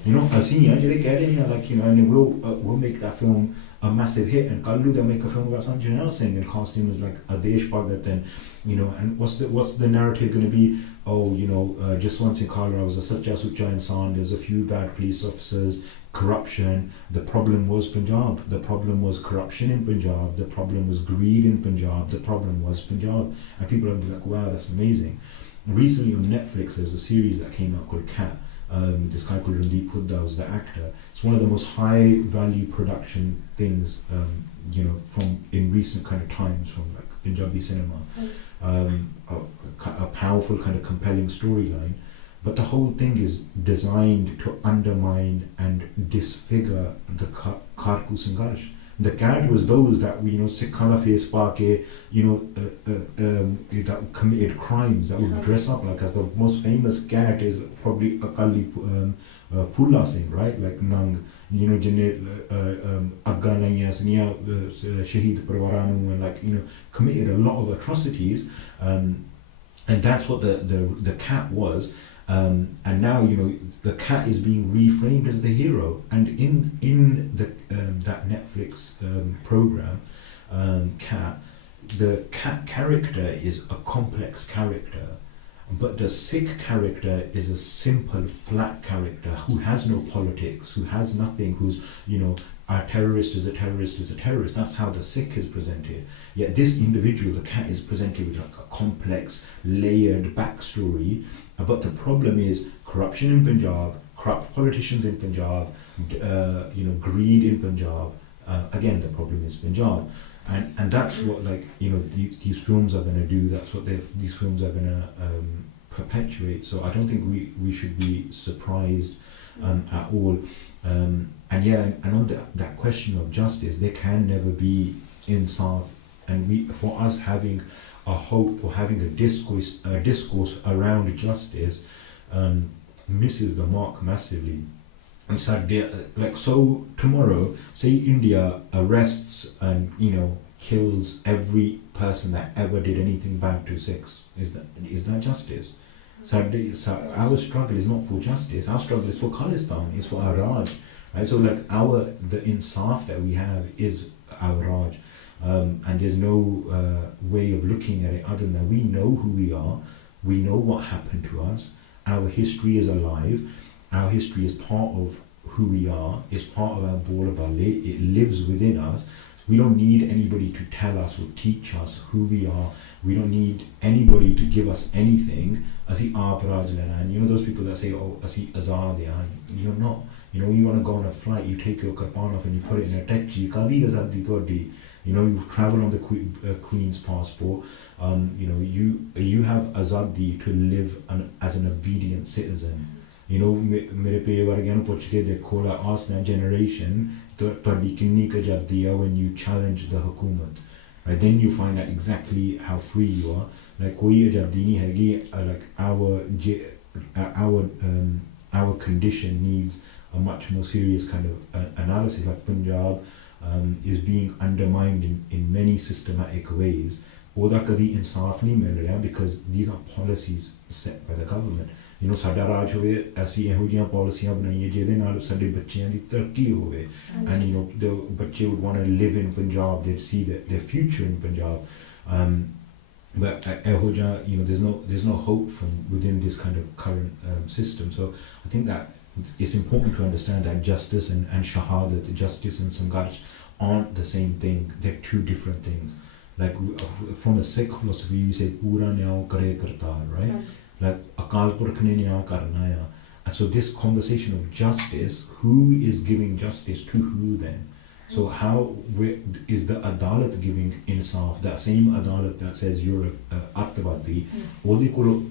you know, ਅਸੀਂ ਆ ਜਿਹੜੇ ਕਹਿ ਰਹੇ ਆ, like, you know, and we'll make that film a massive hit, and Kallu they'll make a film about something else and cast him as like a Desh Bhagat, and you know, and what's the narrative going to be? Oh, you know, just once in Kala I was a Sacha Sucha insan, there's a few bad police officers, corruption. The problem was Punjab, the problem was corruption in Punjab, the problem was greed in Punjab, the problem was Punjab, and people will be like, wow, that's amazing. Recently on Netflix there's a series that came out called Cat. This guy called Randeep Hooda was the actor. It's one of the most high value production things, you know, from in recent kind of times, from like Punjabi cinema. A powerful kind of compelling storyline, but the whole thing is designed to undermine and disfigure the Kharku Sangharsh. The cat was those that, you know, Sikhana face paake, you know, that committed crimes, that would dress up like, as the most famous cat is probably Akali Pula Singh, right? Like Nang, you know, Jane Agga Laiya Sniya Shaheed Parwaranu, and like, you know, committed a lot of atrocities, and that's what the cat was. And now, you know, the cat is being reframed as the hero, and in the that Netflix program, Cat, the cat character is a complex character, but the Sikh character is a simple, flat character who has no politics, who has nothing, who's, you know, a terrorist is a terrorist is a terrorist. That's how the Sikh is presented. Yet this individual, the cat, is presented with like a complex, layered backstory. But the problem is corruption in Punjab, corrupt politicians in Punjab, you know, greed in Punjab. Again, the problem is Punjab, and that's what, like, you know, these films are going to do. That's what these films are going to perpetuate. So I don't think we should be surprised at all. And yeah, and on that question of justice, there can never be insaf, and for us having a hope or having a discourse around justice misses the mark massively. And so, like, so tomorrow, say India arrests and, you know, kills every person that ever did anything bad to Sikhs. Is that justice? So our struggle is not for justice. Our struggle is for Khalistan. It's for our Raj. Right? So like the insaf that we have is our Raj. And there's no way of looking at it other than we know who we are, we know what happened to us, our history is alive, our history is part of who we are, it's part of our Bola Bale, it lives within us. We don't need anybody to tell us or teach us who we are, we don't need anybody to give us anything. Asi aap raj lena, and you know those people that say, oh, asi azad ya, you're not. You know, you want to go on a flight, you take your karpan off and you put it in a techie, kadi azadi todi. You know, you travel on the Queen's passport. You know, you have azadi to live as an obedient citizen. You know, mere pe vargyan puch ke dekho la asna generation todi kinni ka azadi hai when you challenge the hukumat. Right, then you find out exactly how free you are. Like koi azadi nahi hegi, like our condition needs a much more serious kind of analysis. Like Punjab is being undermined in many systematic ways. Oda kadi insaf nahi mil raha because these are policies set by the government. You know, sada raj hoye aisi eho jiyan policies banaiye jehde naal sade bachchiyan di taraqi howe, and you know the bachche would want to live in Punjab, they'd see their future in Punjab. But eho jiyan, you know, there's no hope from within this kind of current system. So I think that it's important to understand that justice and shahadat, justice and sangharsh aren't the same thing. They're two different things. Like from a Sikh philosophy, we say pura nyao kare kartar, right? Like akal purkh ne nyao karna hai. And so this conversation of justice, who is giving justice to who then? So how is the adalat giving insaf? That same adalat that says you're attavadi, odi kolo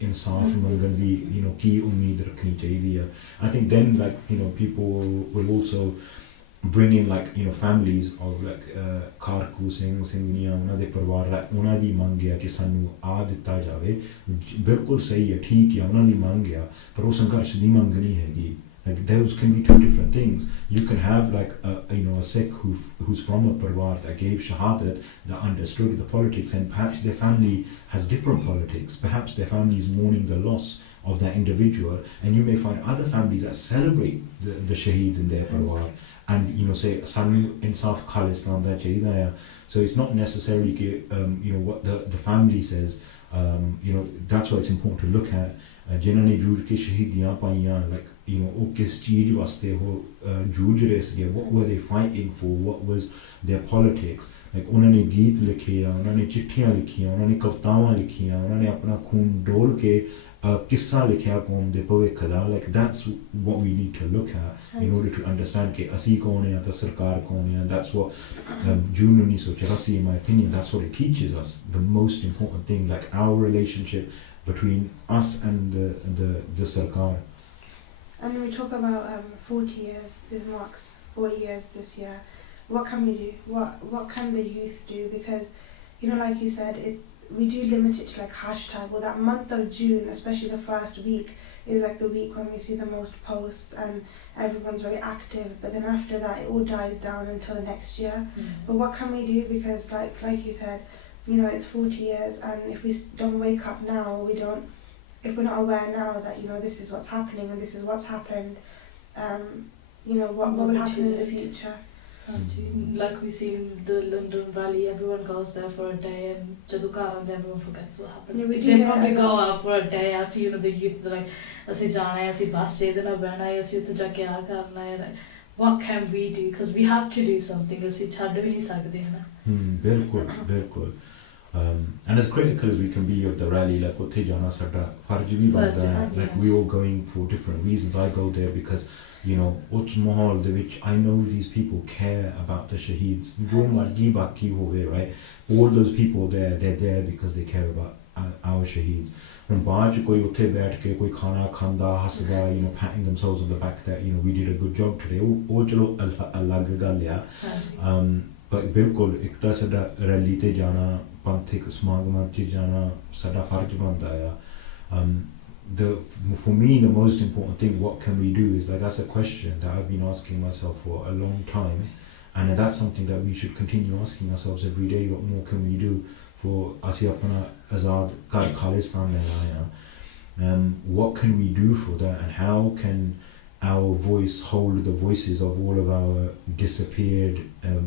insaf mangan di, you know, ki umeed rakhni chahiye hai. I think then, like, you know, people will also bring in, like, you know, families of like Kharku Singh Singhniya, ਉਹਨਾਂ ਦੇ ਪਰਿਵਾਰ ਉਹਨਾਂ ਦੀ ਮੰਗ ਹੈ ਕਿ ਸਾਨੂੰ ਆ ਦਿੱਤਾ ਜਾਵੇ, ਬਿਲਕੁਲ ਸਹੀ ਹੈ, ਠੀਕ ਹੈ, ਉਹਨਾਂ ਦੀ ਮੰਗ ਹੈ, ਪਰ ਉਹ ਸੰਘਰਸ਼ ਦੀ ਮੰਗ ਨਹੀਂ ਹੈਗੀ. Like those can be two different things. You can have like you know, a Sikh who's from a parivar that gave shahadat, that understood the politics, and perhaps their family has different politics. Perhaps their family is mourning the loss of that individual, and you may find other families that celebrate the shaheed in their parwar, and say sanu insaf Khalistan da chahida hai. So it's not necessarily what the family says. That's why it's important to look at जिन्होंने जूझ के शहीदियाँ पाइयाँ, like वो किस चीज़ वास्ते वो जूझ रहे थे, what were they fighting for, what was their politics, like उन्होंने गीत लिखे, उन्होंने चिट्ठियाँ लिखियाँ, उन्होंने कवितावां लिखियाँ, उन्होंने अपना खून डोल के किस्सा लिखा कौम दे भविख दा. Like that's what we need to look at in order to understand कि असी कौन है तो सरकार कौन है. That's what June 1984, in my opinion, that's what it teaches us, the most important thing, like our relationship between us and the sarkar. And when we talk about 40 years, this marks 40 years this year, what can we do? What can the youth do? Because like you said, we do limit it to like hashtag, or that month of June, especially the first week, is like the week when we see the most posts and everyone's very active, but then after that it all dies down until the next year. But what can we do? Because like you said, it's 40 years, and if we don't wake up now, if we're not aware now that this is what's happening and this is what's happened, what will happen in the future? Like we see in the London Rally, everyone goes there for a day, and everyone forgets what happened. They probably go out for a day after the youth, they're like, "Asi jana hai, asi bus se dena behna hai, asi utte ja ke aa karna hai." Like, what can we do? Because we have to do something. Asi chhad bhi nahi sakde hai na. Bilkul. And as critical as we can be of the rally, like utte jana sada farj bhi banda hai. Like we all going for different reasons. I go there because उस माहौल दे विच I know these people care about the shaheeds. जो मर्जी बाकी होवे, right? All those people there, they're there because they care about our shaheeds. हम बाद कोई उठे बैठ के कोई खाना खांदा Hansda, patting themselves on the back that we did a good job today. वो चलो अलग गल है. But बिल्कुल एक तो साडा रैली ते जाना, पंथिक समागमां च जाना साडा फर्ज बनदा है. For me, the most important thing, what can we do, is that's a question that I've been asking myself for a long time, and that's something that we should continue asking ourselves every day. What more can we do for Asi Apna Azad Kar Khalistan Laya? What can we do for that, and how can our voice hold the voices of all of our disappeared,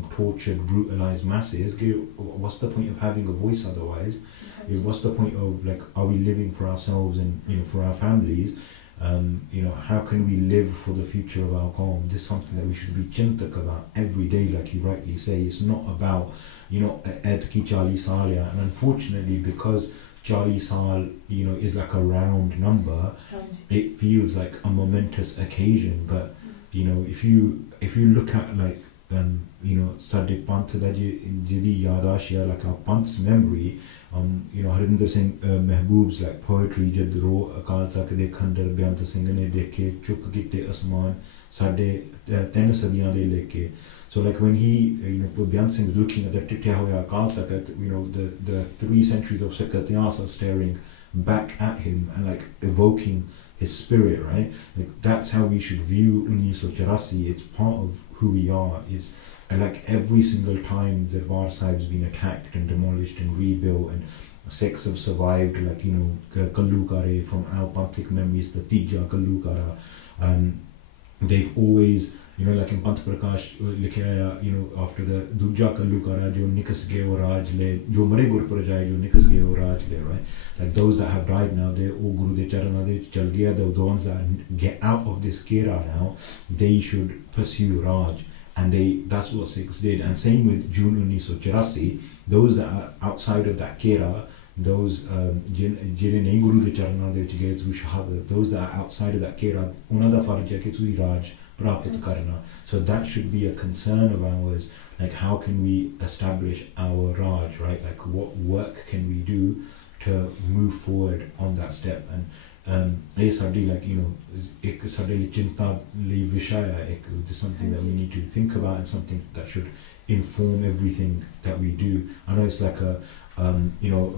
tortured, brutalized masses? What's the point of having a voice otherwise? What's the point of, are we living for ourselves and for our families? How can we live for the future of our qawm? This is something that we should be chintak about every day, like you rightly say. It's not about Ed ki 40 saal, and unfortunately, because 40 saal is like a round number, it feels like a momentous occasion. But if you look at Sade Panth da jidi yadash, like our Panth's memory, Harinder Singh Mehboob's poetry, jad ro akal tak de khandar Beyant Singh ne dekhe chuk kite asman sade 3 sadiyan de leke. So when he Beyant Singh's looking at the titya hoya akal tak, the 3 centuries of Sikh itihas are staring back at him and evoking his spirit, right? That's how we should view 1984. It's part of who we are. Is every single time the Darbar Sahib's been attacked and demolished and rebuilt, and Sikhs have survived, Kallu Kare, from our Panthic memories, the Tija Kallu Kara. They've always, in Panth Prakash likhya, after the Duja Kallu Kara, jo nikas ge wo raj le, jo mare gur par jaye, jo nikas ge wo raj le, right? Those that have died now, they all Guru de Charana de chal gaya. The ones that get out of this kera now, they should pursue Raj. And that's what Sikhs did. And same with June 1984, those that are outside of that kera, those jire nahi Guru de Charana de vich gaye through shahadat, those that are outside of that kera, unna da farj hai ki ਤੁਸੀਂ Raj ਪ੍ਰਾਪਤ karna. So that should be a concern of ours. How can we establish our Raj, right? What work can we do to move forward on that step? And this is something that we need to think about, and something that should inform everything that we do. I know it's a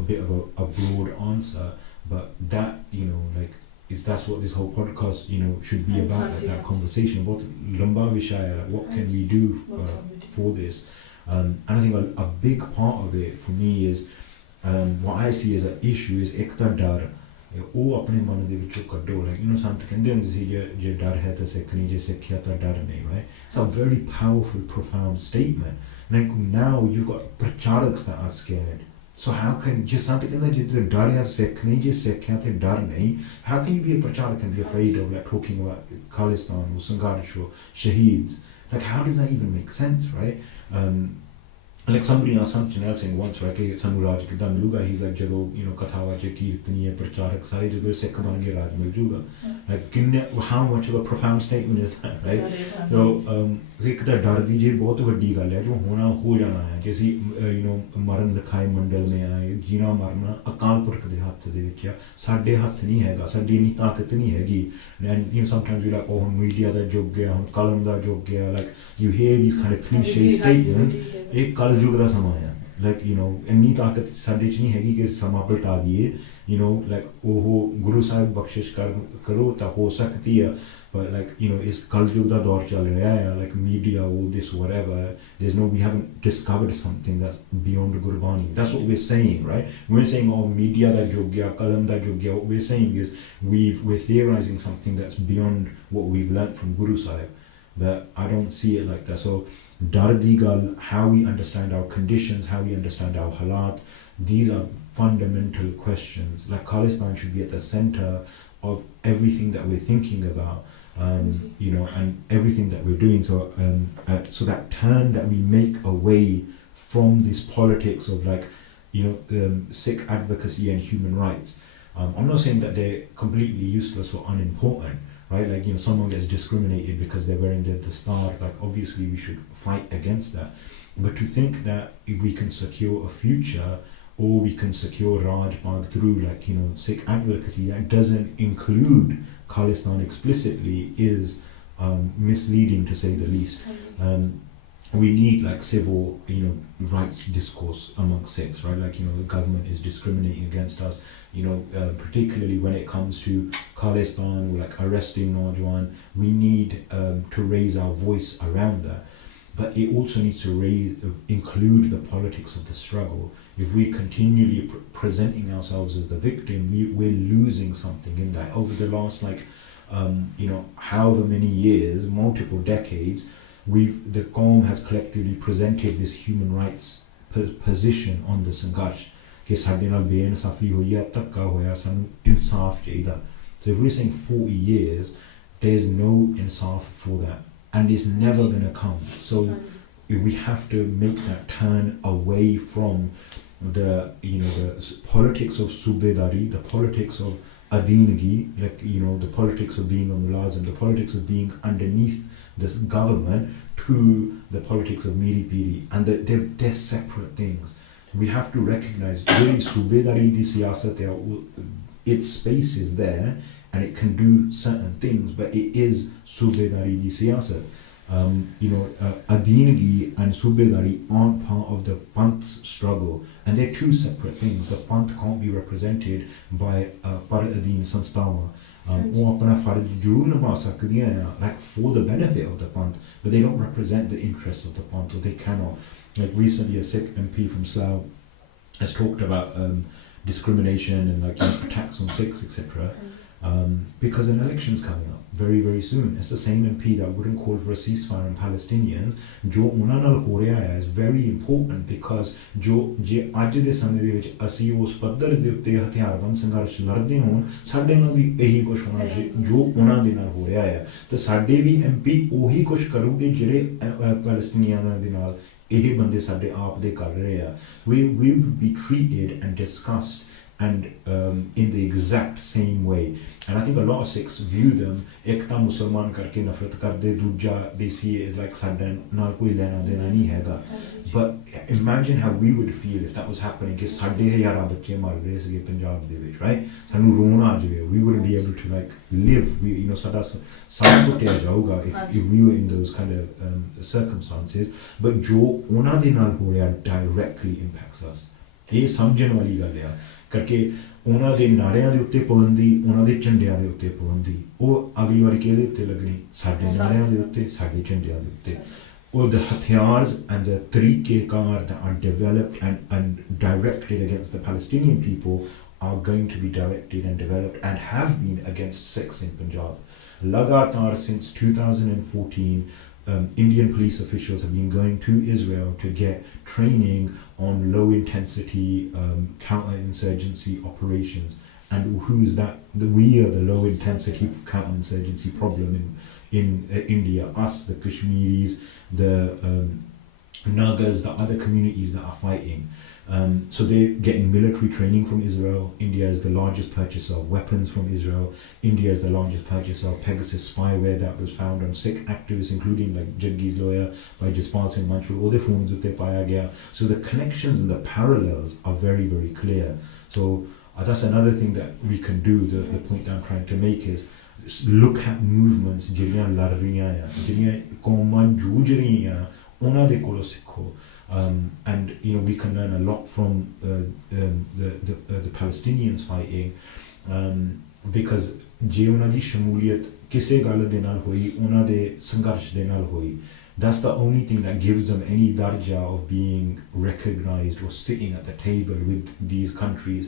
bit of a broad answer, but that that's what this whole podcast should be about, that conversation about lamba vishaya, what can we do for this. And I think a big part of it for me is what I see as an issue is iqtadar. ਉਹ ਆਪਣੇ ਮਨ ਦੇ ਵਿੱਚੋਂ ਕੱਢੋ like you نو ਸੰਤ ਕਹਿੰਦੇ ਹੁੰਦੇ ਸੀ ਜੇ ਡਰ ਹੈ ਤਾਂ ਸਿੱਖ ਨਹੀਂ ਜੇ ਸਿੱਖਿਆ ਤਾਂ ਡਰ ਨਹੀਂ right it's a very powerful profound statement like now you've got pracharaks that are scared so how can ਜੇ ਸੰਤ ਕਹਿੰਦਾ ਜੇ ਡਰ ਹੈ ਸਿੱਖ ਨਹੀਂ ਜੇ ਸਿੱਖਿਆ ਤੇ ਡਰ ਨਹੀਂ how can you be a pracharak and be afraid of like talking about Khalistan or Sangharsh or shaheeds like how does that even make sense right like somebody asked something else once right कि सानू राज किद्दां मिलूगा he's like ਜਦੋਂ you know कथावां च कीर्तनीय प्रचारक सारे ਜਦੋਂ सिख बन के राज मिल जूगा like किन्ने how much of a profound statement is that right so ਇੱਕ ਤਾਂ ਡਰ ਦੀ ਜਿਹੜੀ ਬਹੁਤ ਵੱਡੀ ਗੱਲ ਹੈ ਜੋ ਹੋਣਾ ਹੋ ਜਾਣਾ ਹੈ ਜੇ ਅਸੀਂ you know ਮਰਨ ਲਿਖਾਏ ਮੰਡਲ ਨੇ ਆਏ ਜੀਣਾ ਮਰਨਾ ਅਕਾਲ ਪੁਰਖ ਦੇ ਹੱਥ ਦੇ ਵਿੱਚ ਆ ਸਾਡੇ ਹੱਥ ਨਹੀਂ ਹੈਗਾ ਸਾਡੀ ਇੰਨੀ ਤਾਕਤ ਨਹੀਂ ਹੈਗੀ and you know sometimes we like oh media ਦਾ ਯੁੱਗ ਹੈ ਹੁਣ ਕਲਮ ਦਾ ਯੁੱਗ ਹੈ like you hear these kind of cliche statements एक कल युग का समा है like you know ਇੰਨੀ ਤਾਕਤ ਸਾਡੇ ਚ ਨਹੀਂ ਹੈਗੀ ਕਿ ਸਮਾਂ ਪਲਟਾ ਦਈਏ you know like ਉਹ ਗੁਰੂ ਸਾਹਿਬ ਬਖਸ਼ਿਸ਼ ਕਰੋ ਤਾਂ ਹੋ ਸਕਦੀ ਹੈ but like you know ਇਸ ਕਲ ਯੁਗ ਦਾ ਦੌਰ ਚੱਲ ਰਿਹਾ ਹੈ like media all this whatever there's no we haven't discovered something that's beyond Gurbani that's what we're saying right we're saying oh media ਦਾ ਯੁੱਗ ਹੈ ਕਲਮ ਦਾ ਯੁੱਗ ਹੈ what we're saying is we're theorizing something that's beyond what we've learnt from Guru Sahib but I don't see it like that so dar di gal how we understand our conditions how we understand our halat these are fundamental questions like Khalistan should be at the center of everything that we're thinking about you know and everything that we're doing so so that turn that we make away from this politics of like you know Sikh advocacy and human rights I'm not saying that they're completely useless or unimportant right like you know someone gets discriminated because they're wearing the star like obviously we should fight against that but to think that if we can secure a future or we can secure Raj Bagh through like you know Sikh advocacy that doesn't include Khalistan explicitly is misleading to say the least we need like civil you know rights discourse among Sikhs right like you know the government is discriminating against us you know particularly when it comes to Khalistan or like arresting Naujawan we need to raise our voice around that but it also needs to include the politics of the struggle if we continually presenting ourselves as the victim we're losing something in that over the last like you know however many years multiple decades the Qaum has collectively presented this human rights position on the Sangharsh कि साडे नाल बेइंसाफी हुई है धक्का होया सानू इंसाफ चाहिदा so if we're saying 40 years there's no insaf for that and it's never going to come so we have to make that turn away from the you know the politics of subedari the politics of adinagi like you know the politics of being a mulazim the politics of being underneath this government to the politics of miri piri and they're separate things we have to recognize really subedari di siyasat its space is there and it can do certain things but it is subedari di siyasat you know adinagi and subedari aren't part of the Panth's struggle and they're two separate things the Panth can't be represented by par adin sansthawan ਉਹ ਆਪਣਾ ਫਰਜ਼ ਜ਼ਰੂਰ ਨਿਭਾ ਸਕਦੀਆਂ ਆ like for the benefit of the Panth but they don't represent the interests of the Panth or they cannot like recently a Sikh MP from Slough has talked about discrimination and like you know, attacks on Sikhs etc because an election's coming up very very soon it's the same MP that wouldn't call for a ceasefire on Palestinians ਜੋ ਉਹਨਾਂ ਨਾਲ ਹੋ ਰਿਹਾ ਹੈ is very important because ਜੋ ਜੇ ਅੱਜ ਦੇ ਸਮੇਂ ਦੇ ਵਿੱਚ ਅਸੀਂ ਉਸ ਪੱਧਰ ਦੇ ਉੱਤੇ ਹਥਿਆਰਬੰਦ ਸੰਘਰਸ਼ ਲੜਦੇ ਹੋਣ ਸਾਡੇ ਨਾਲ ਵੀ ਇਹੀ ਕੁਝ ਹੋਣਾ ਜੋ ਉਹਨਾਂ ਦੇ ਨਾਲ ਹੋ ਰਿਹਾ ਹੈ ਤੇ ਸਾਡੇ ਵੀ MP ਉਹੀ ਕੁਝ ਕਰੂਗੇ ਜਿਹੜੇ ਪੈਲਸਤੀਨੀਆਂ ਦੇ ਨਾਲ ਇਹ ਬੰਦੇ ਸਾਡੇ ਆਪ ਦੇ ਕਰ ਰਹੇ ਆ we will be treated and discussed and in the exact same way and I think a lot of Sikhs view them ek ta musliman karke nafrat karde dooja they see it as like ਸਾਡੇ ਨਾਲ ਕੋਈ ਲੈਣਾ ਦੇਣਾ ਨਹੀਂ ਹੈਗਾ but imagine how we would feel if that was happening ਕਿ ਸਾਡੇ ਹਜ਼ਾਰਾਂ ਬੱਚੇ ਮਰ ਰਹੇ ਸੀਗੇ ਪੰਜਾਬ ਦੇ ਵਿੱਚ right ਸਾਨੂੰ ਰੋਣਾ ਆ ਜਾਵੇ we wouldn't be able to like live we you know ਸਾਡਾ ਸਾਹ ਘੁੱਟਿਆ ਜਾਊਗਾ if we were in those kind of circumstances but ਜੋ ਉਹਨਾਂ ਦੇ ਨਾਲ ਹੋ ਰਿਹਾ directly impacts us ਇਹ ਸਮਝਣ ਵਾਲੀ ਗੱਲ ਆ ਕਰਕੇ ਉਹਨਾਂ ਦੇ ਨਾਰਿਆਂ ਦੇ ਉੱਤੇ ਪਾਬੰਦੀ ਉਹਨਾਂ ਦੇ ਝੰਡਿਆਂ ਦੇ ਉੱਤੇ ਪਾਬੰਦੀ ਉਹ ਅਗਲੀ ਵਾਰੀ ਕਿਹਦੇ ਉੱਤੇ ਲੱਗਣੀ ਸਾਡੇ ਨਾਰਿਆਂ ਦੇ ਉੱਤੇ ਸਾਡੇ ਝੰਡਿਆਂ ਦੇ ਉੱਤੇ or the hathiars and the tariqe-kar that are developed and directed against the Palestinian people are going to be directed and developed and have been against Sikhs in Punjab. Lagatar since 2014, Indian police officials have been going to Israel to get training on low intensity counter-insurgency operations. And who is that? We are the low intensity counter-insurgency problem in India. Us, the Kashmiris, the Nagas, the other communities that are fighting. So they're getting military training from Israel. India is the largest purchaser of weapons from Israel. India is the largest purchaser of Pegasus spyware that was found on Sikh activists, including like Jaggi's lawyer by Jaspal Singh Manchur. All the phones utte paya gaya. So the connections and the parallels are very, very clear. So that's another thing that we can do. The point I'm trying to make is look at movements ਜਿਹੜੀਆਂ ਲੜ ਰਹੀਆਂ ਆ, ਜਿਹੜੀਆਂ ਕੌਮਾਂ ਜੂਝ ਰਹੀਆਂ ਉਹਨਾਂ ਦੇ ਕੋਲੋਂ ਸਿੱਖੋ. And we can learn a lot from the Palestinians fighting, because ਜੇ ਉਹਨਾਂ ਦੀ ਸ਼ਮੂਲੀਅਤ ਕਿਸੇ ਗੱਲ ਦੇ ਨਾਲ ਹੋਈ, ਉਹਨਾਂ ਦੇ ਸੰਘਰਸ਼ ਦੇ ਨਾਲ ਹੋਈ, that's the only thing that gives them any darja of being recognized or sitting at the table with these countries.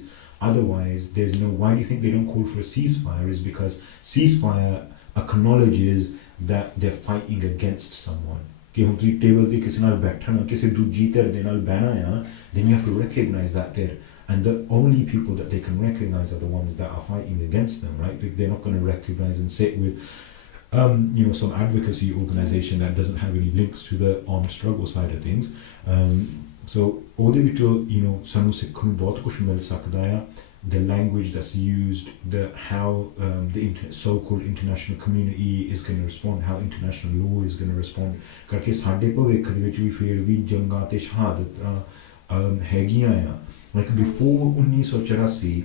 Otherwise, there's no. Why do you think they don't call for a ceasefire? Is because ceasefire acknowledges that they're fighting against someone. ਕਿ ਹੁਣ ਤੁਸੀਂ table ਤੇ ਕਿਸੇ ਨਾਲ ਬੈਠਣਾ, ਕਿਸੇ ਦੂਜੀ ਧਿਰ ਦੇ ਨਾਲ ਬਹਿਣਾ ਆ, then you have to recognize that there. And the only people that they can recognize are the ones that are fighting against them, right? They're not going to recognize and sit with some advocacy organization that doesn't have any links to the armed struggle side of things. So ਉਹਦੇ ਵਿੱਚੋਂ ਸਾਨੂੰ ਸਿੱਖਣ ਨੂੰ ਬਹੁਤ ਕੁਝ ਮਿਲ ਸਕਦਾ ਆ. The language that's used, how the so-called international community is going to respond, how international law is going to respond. ਕਰਕੇ ਸਾਡੇ ਭਵਿੱਖ ਦੇ ਵਿੱਚ ਵੀ ਫੇਰ ਵੀ ਜੰਗਾਂ ਤੇ ਸ਼ਹਾਦਤਾਂ ਹੈਗੀਆਂ ਆ. Like before 1984,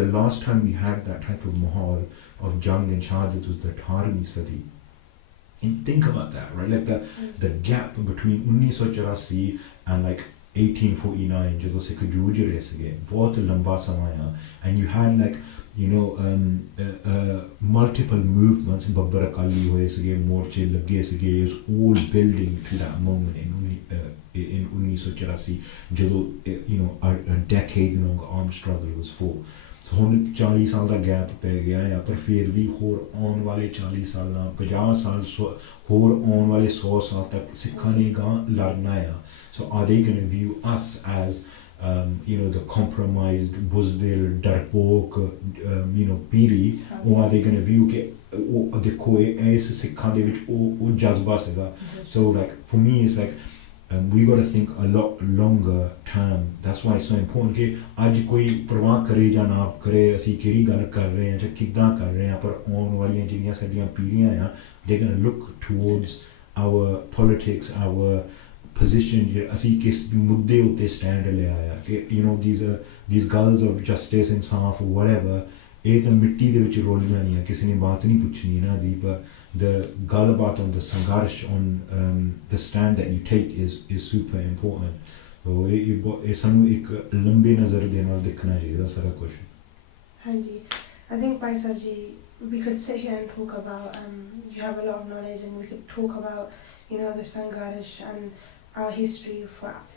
the last time we had that type of mahal of jang and shahadat was the 18वीं सदी. And think about that, right? Like the gap between 1984 and like 1849 ਜਦੋਂ ਸਿੱਖ ਜੂਝ ਰਹੇ ਸੀਗੇ, ਬਹੁਤ ਲੰਬਾ ਸਮਾਂ ਆ. And you had like multiple movements, ਬੱਬਰ ਅਕਾਲੀ ਹੋਏ ਸੀਗੇ, ਮੋਰਚੇ ਲੱਗੇ ਸੀਗੇ. It was all building to that moment in 1984 ਜਦੋਂ a decade long armed struggle was fought. So ਹੁਣ 40 ਸਾਲ ਦਾ ਗੈਪ ਪੈ ਗਿਆ ਆ, ਪਰ ਫਿਰ ਵੀ ਹੋਰ ਆਉਣ ਵਾਲੇ 40 ਸਾਲਾਂ 50 ਸਾਲ ਹੋਰ ਆਉਣ ਵਾਲੇ 100 ਸਾਲ ਤੱਕ ਸਿੱਖਾਂ ਨੇ ਗਾਂ ਲੜਨਾ ਆ. So are they going to view us as the compromised Buzdil, Darpok, Piri, or are they going to view the Koe as Sikhan de which or Jazba Seda? So like for me it's like we got to think a lot longer term. That's why it's so important कि आज कोई परवाह करे या ना करे, असी केरी गल कर रहे हैं या कितना कर रहे हैं, पर आने वाली जिन्नियां साडियां पीढ़ियां हैं, they're going to look towards our politics, our position. असी किस मुद्दे उते stand ले आया कि these girls of justice and insaf or whatever, ਇਹ ਤਾਂ ਮਿੱਟੀ ਦੇ ਵਿੱਚ ਰੋਲ ਜਾਣੀ ਹੈ, ਕਿਸੇ ਨੇ ਬਾਤ ਨਹੀਂ ਪੁੱਛਣੀ ਇਹਨਾਂ ਦੀ. But the galabat on the sangarsh, on the stand that you take is super important. So ਇਹ ਸਾਨੂੰ ਇੱਕ ਲੰਬੇ ਨਜ਼ਰ ਦੇ ਨਾਲ ਦੇਖਣਾ ਚਾਹੀਦਾ ਸਾਰਾ ਕੁਝ. ਹਾਂਜੀ, I think Bhai Sabji, we could sit here and talk about you have a lot of knowledge and we could talk about the sangarsh and our history.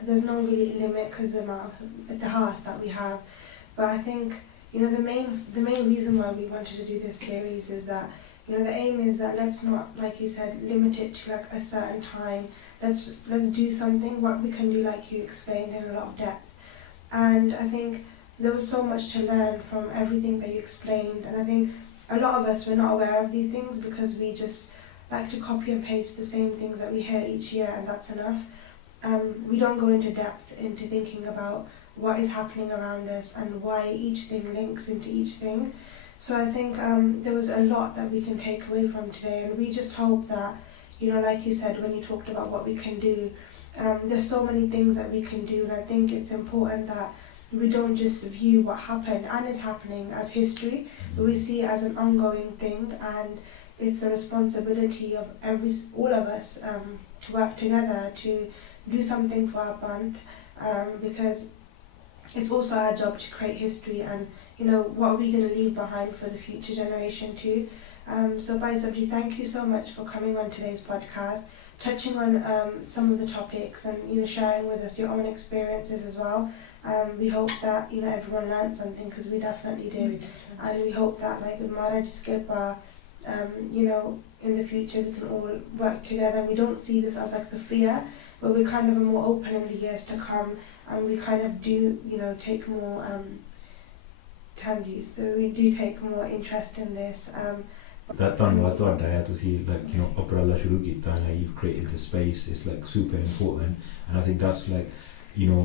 There's no really limit because the amount of the hearts that we have. But I think the main reason why we wanted to do this series is that the aim is that let's not, like you said, limit it to like a certain time. Let's do something what we can do, like you explained in a lot of depth. And I think there was so much to learn from everything that you explained. And I think a lot of us were not aware of these things because we just like to copy and paste the same things that we hear each year, and that's enough. We don't go into depth into thinking about what is happening around us and why each thing links into each thing. So I think there was a lot that we can take away from today, and we just hope that, like you said when you talked about what we can do, there's so many things that we can do, and I think it's important that we don't just view what happened and is happening as history, but we see it as an ongoing thing, and it's the responsibility of all of us to work together to do something for our Panth, because it's also our job to create history and what are we going to leave behind for the future generation too. So Bhai Sabji, thank you so much for coming on today's podcast touching on some of the topics and, you know, sharing with us your own experiences as well. We hope that, you know, everyone learned something, because we definitely did. And we hope that, like, with Mara Jiskirpa, you know, in the future we can all work together. We don't see this as like the fear, but we're kind of more open in the years to come, and we kind of do, you know, take more so we do take more interest in this. That ਧੰਨਵਾਦ ਤੁਹਾਡਾ ਹੈ ਤੁਸੀਂ like you know ਉਪਰਾਲਾ ਸ਼ੁਰੂ ਕੀਤਾ and you've created the space. It's like super important, and I think that's like you know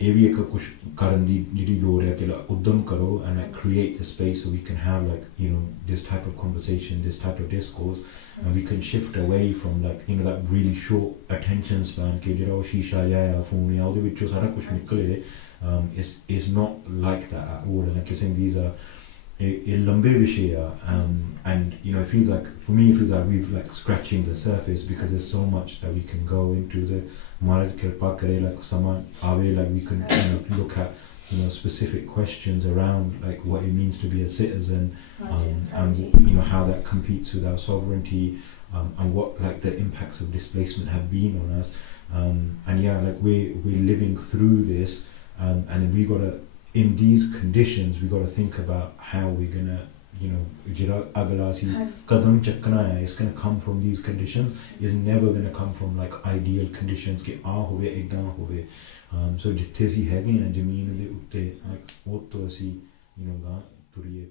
ਇਹ ਵੀ ਇੱਕ ਕੁਛ ਕਰਨ ਦੀ ਜਿਹੜੀ ਲੋੜ ਹੈ ਕਿ ਉਦਮ ਕਰੋ and like create the space so we can have like you know this type of conversation, this type of discourse, and we can shift away from like you know that really short attention span ਕਿ ਜਿਹੜਾ ਉਹ ਸ਼ੀਸ਼ਾ ਜਾਂ phone ਜਾਂ ਉਹਦੇ ਵਿੱਚੋਂ ਸਾਰਾ ਕੁਛ ਨਿਕਲੇ. It's not like that at all, and like you're saying, these are a lambe vishaya, and you know it feels like, for me it feels like we've like scratching the surface, because there's so much that we can go into. The Maharaj Kirpa Kare, like someone Ave, like we can you know, look at you know specific questions around like what it means to be a citizen, and you know how that competes with our sovereignty, and what like the impacts of displacement have been on us, and yeah, like we're living through this. And we gotta, in these conditions, we gotta think about how we're gonna, you know, kadam chakna hai, it's gonna come from these conditions. It's never gonna come from like ideal conditions ke hove idan hove. So jithe si hege hain zameen de utte like ਉਹ ਤੋਂ ਅਸੀਂ you know ਗਾ ਤੁਰੀਏ